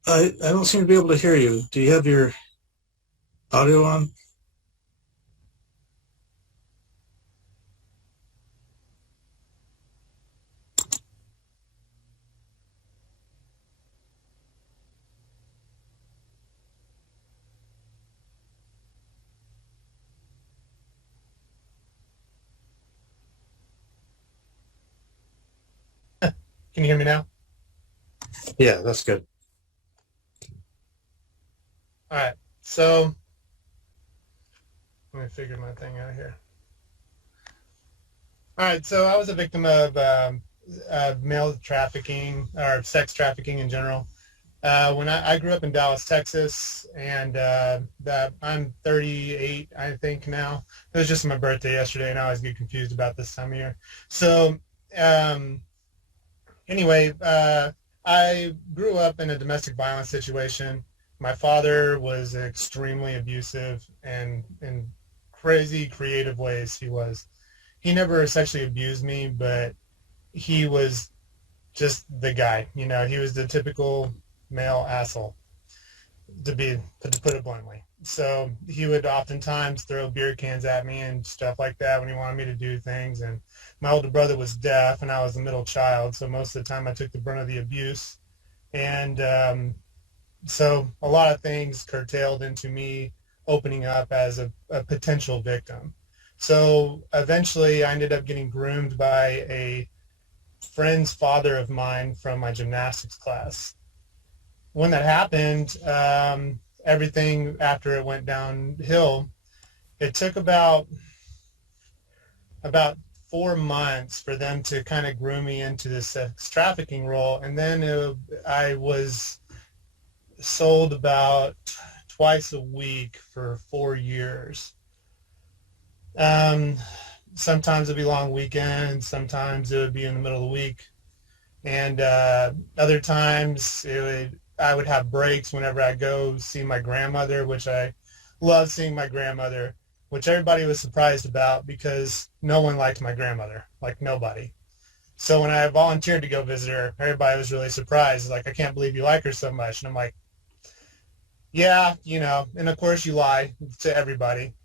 I don't seem to be able to hear you. Do you have your audio on? Can you hear me now? Yeah, that's good. All right, so let me figure my thing out here. All right, so I was a victim of male trafficking, or sex trafficking in general. When I grew up in Dallas, Texas, and I'm 38, I think now. It was just my birthday yesterday, and I always get confused about this time of year. So anyway, I grew up in a domestic violence situation. My father was extremely abusive, and in crazy creative ways he was. He never sexually abused me, but he was just the guy. You know, he was the typical male asshole, to put it bluntly. So he would oftentimes throw beer cans at me and stuff like that when he wanted me to do things. And my older brother was deaf, and I was the middle child, so most of the time I took the brunt of the abuse. And so a lot of things curtailed into me opening up as a potential victim. So eventually I ended up getting groomed by a friend's father of mine from my gymnastics class. When that happened, everything after it went downhill, it took about 4 months for them to kind of groom me into this sex trafficking role. And then I was sold about twice a week for 4 years. Sometimes it'd be long weekends, sometimes it would be in the middle of the week. And other times I would have breaks whenever I go see my grandmother, which I love seeing my grandmother, which everybody was surprised about because no one liked my grandmother, like nobody. So when I volunteered to go visit her, everybody was really surprised. Like, I can't believe you like her so much. And I'm like, yeah, and of course you lie to everybody.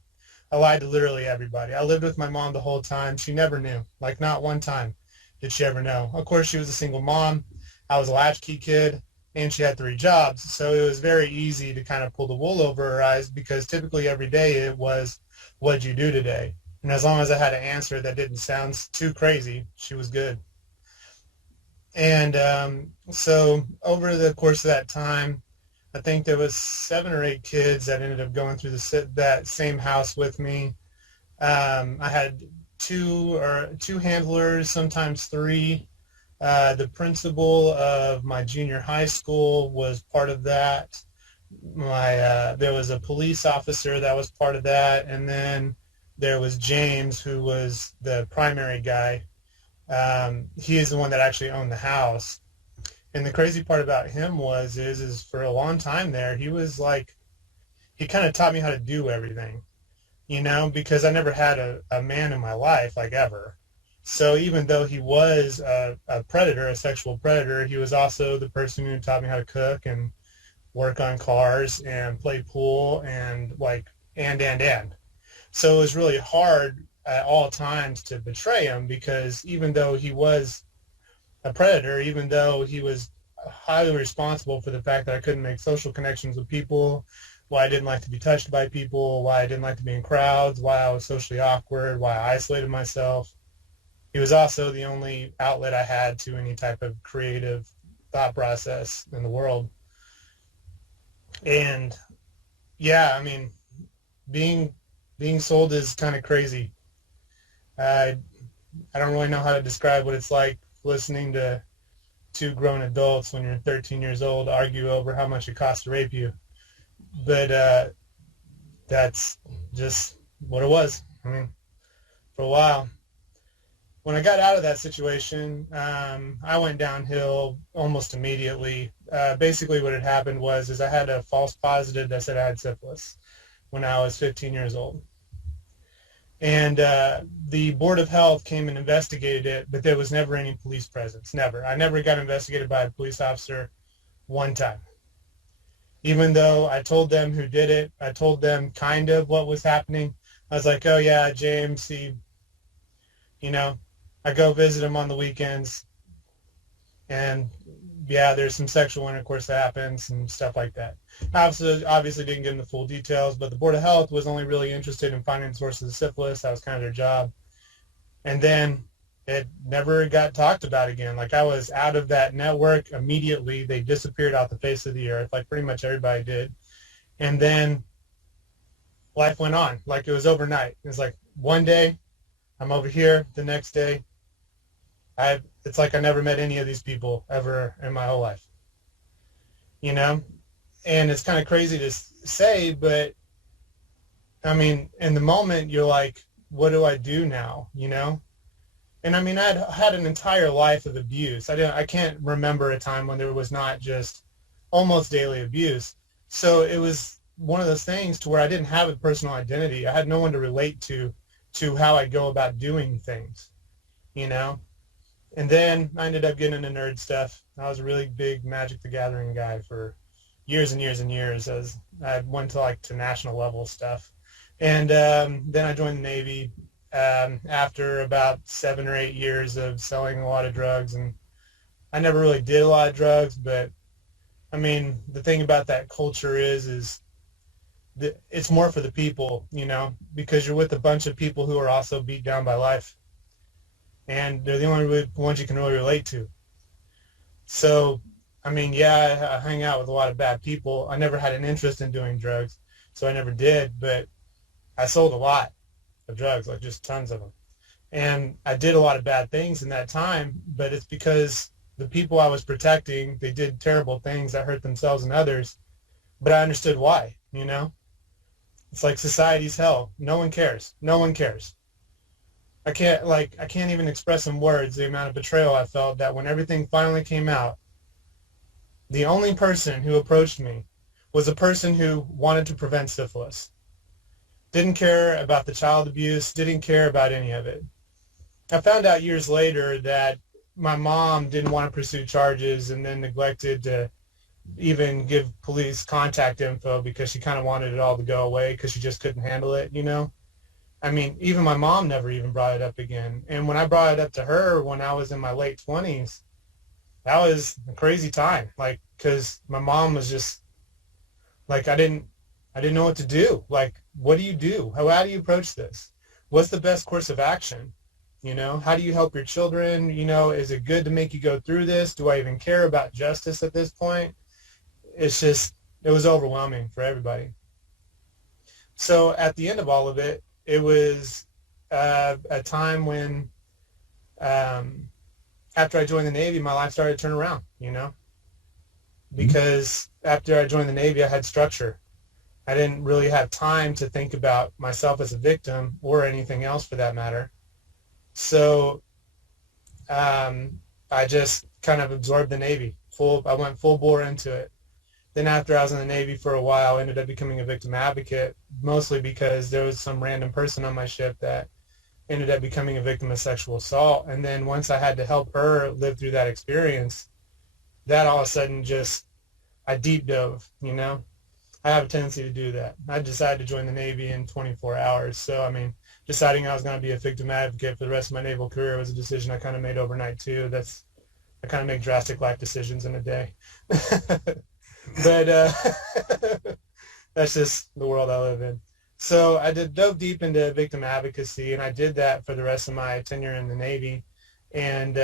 I lied to literally everybody. I lived with my mom the whole time. She never knew, like not one time did she ever know. Of course, she was a single mom. I was a latchkey kid, and she had 3 jobs. So it was very easy to kind of pull the wool over her eyes because typically every day it was, what'd you do today? And as long as I had an answer that didn't sound too crazy, she was good. And so over the course of that time, I think there was 7 or 8 kids that ended up going through that same house with me. I had two handlers, sometimes 3. The principal of my junior high school was part of that. There was a police officer that was part of that, and then there was James, who was the primary guy. He is the one that actually owned the house. And the crazy part about him is for a long time there, he was like, he kind of taught me how to do everything, because I never had a man in my life, like ever. So even though he was a predator, a sexual predator, he was also the person who taught me how to cook and work on cars and play pool and and. So it was really hard at all times to betray him because even though he was a predator, even though he was highly responsible for the fact that I couldn't make social connections with people, why I didn't like to be touched by people, why I didn't like to be in crowds, why I was socially awkward, why I isolated myself. He was also the only outlet I had to any type of creative thought process in the world. And yeah, I mean, being sold is kind of crazy. I don't really know how to describe what it's like listening to 2 grown adults when you're 13 years old argue over how much it costs to rape you. But that's just what it was. I mean, for a while. When I got out of that situation, I went downhill almost immediately. Basically what had happened is I had a false positive that said I had syphilis when I was 15 years old. And the Board of Health came and investigated it, but there was never any police presence, never. I never got investigated by a police officer one time. Even though I told them who did it, I told them kind of what was happening. I was like, oh yeah, James, I go visit him on the weekends, and yeah, there's some sexual intercourse that happens and stuff like that. I obviously didn't get into full details, but the Board of Health was only really interested in finding the sources of syphilis. That was kind of their job. And then it never got talked about again. Like, I was out of that network immediately. They disappeared off the face of the earth, like pretty much everybody did. And then life went on. Like, it was overnight. It was like one day I'm over here, the next day it's like I never met any of these people ever in my whole life, And it's kind of crazy to say, but I mean, in the moment you're like, what do I do now? And I mean, I'd had an entire life of abuse. I can't remember a time when there was not just almost daily abuse. So it was one of those things to where I didn't have a personal identity. I had no one to relate to how I go about doing things, And then I ended up getting into nerd stuff. I was a really big Magic the Gathering guy for years and years and years, as I went to national level stuff. And then I joined the Navy after about 7 or 8 years of selling a lot of drugs. And I never really did a lot of drugs, but I mean, the thing about that culture is that it's more for the people, you know, because you're with a bunch of people who are also beat down by life. And they're the only ones you can really relate to. So, I mean, yeah, I hang out with a lot of bad people. I never had an interest in doing drugs, so I never did, but I sold a lot of drugs, like just tons of them. And I did a lot of bad things in that time, but it's because the people I was protecting, they did terrible things that hurt themselves and others, but I understood why, you know? It's like society's hell. No one cares. No one cares. I can't even express in words the amount of betrayal I felt that when everything finally came out, the only person who approached me was a person who wanted to prevent syphilis. Didn't care about the child abuse, didn't care about any of it. I found out years later that my mom didn't want to pursue charges and then neglected to even give police contact info because she kind of wanted it all to go away because she just couldn't handle it, you know? I mean, even my mom never even brought it up again. And when I brought it up to her when I was in my late 20s, that was a crazy time. Like, because my mom was just, like, I didn't know what to do. Like, what do you do? How do you approach this? What's the best course of action? You know, how do you help your children? You know, is it good to make you go through this? Do I even care about justice at this point? It's just, it was overwhelming for everybody. So at the end of all of it, it was a time when, after I joined the Navy, my life started to turn around, you know, because after I joined the Navy, I had structure. I didn't really have time to think about myself as a victim or anything else for that matter. So I just kind of absorbed the Navy. I went full bore into it. Then after I was in the Navy for a while, I ended up becoming a victim advocate, mostly because there was some random person on my ship that ended up becoming a victim of sexual assault. And then once I had to help her live through that experience, that all of a sudden just, I deep dove, you know? I have a tendency to do that. I decided to join the Navy in 24 hours. So, I mean, deciding I was going to be a victim advocate for the rest of my naval career was a decision I kind of made overnight too. I kind of make drastic life decisions in a day. But that's just the world I live in. So I dove deep into victim advocacy, and I did that for the rest of my tenure in the Navy. And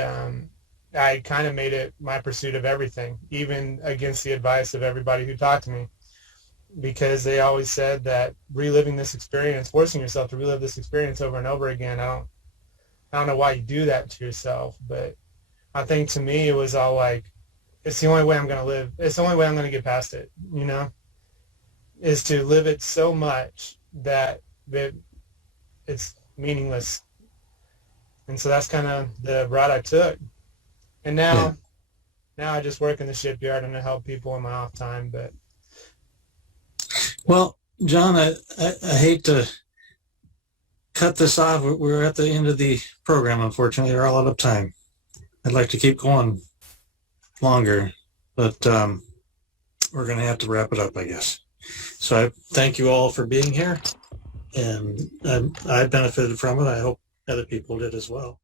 I kind of made it my pursuit of everything, even against the advice of everybody who talked to me, because they always said that reliving this experience, forcing yourself to relive this experience over and over again, I don't know why you do that to yourself, but I think to me it was all like, it's the only way I'm going to live. It's the only way I'm going to get past it, you know, is to live it so much that it's meaningless. And so that's kind of the route I took. And now I just work in the shipyard and I help people in my off time. But well, John, I hate to cut this off. We're at the end of the program, unfortunately. We're all out of time. I'd like to keep going longer, but we're going to have to wrap it up, I guess. So I thank you all for being here, and I benefited from it. I hope other people did as well.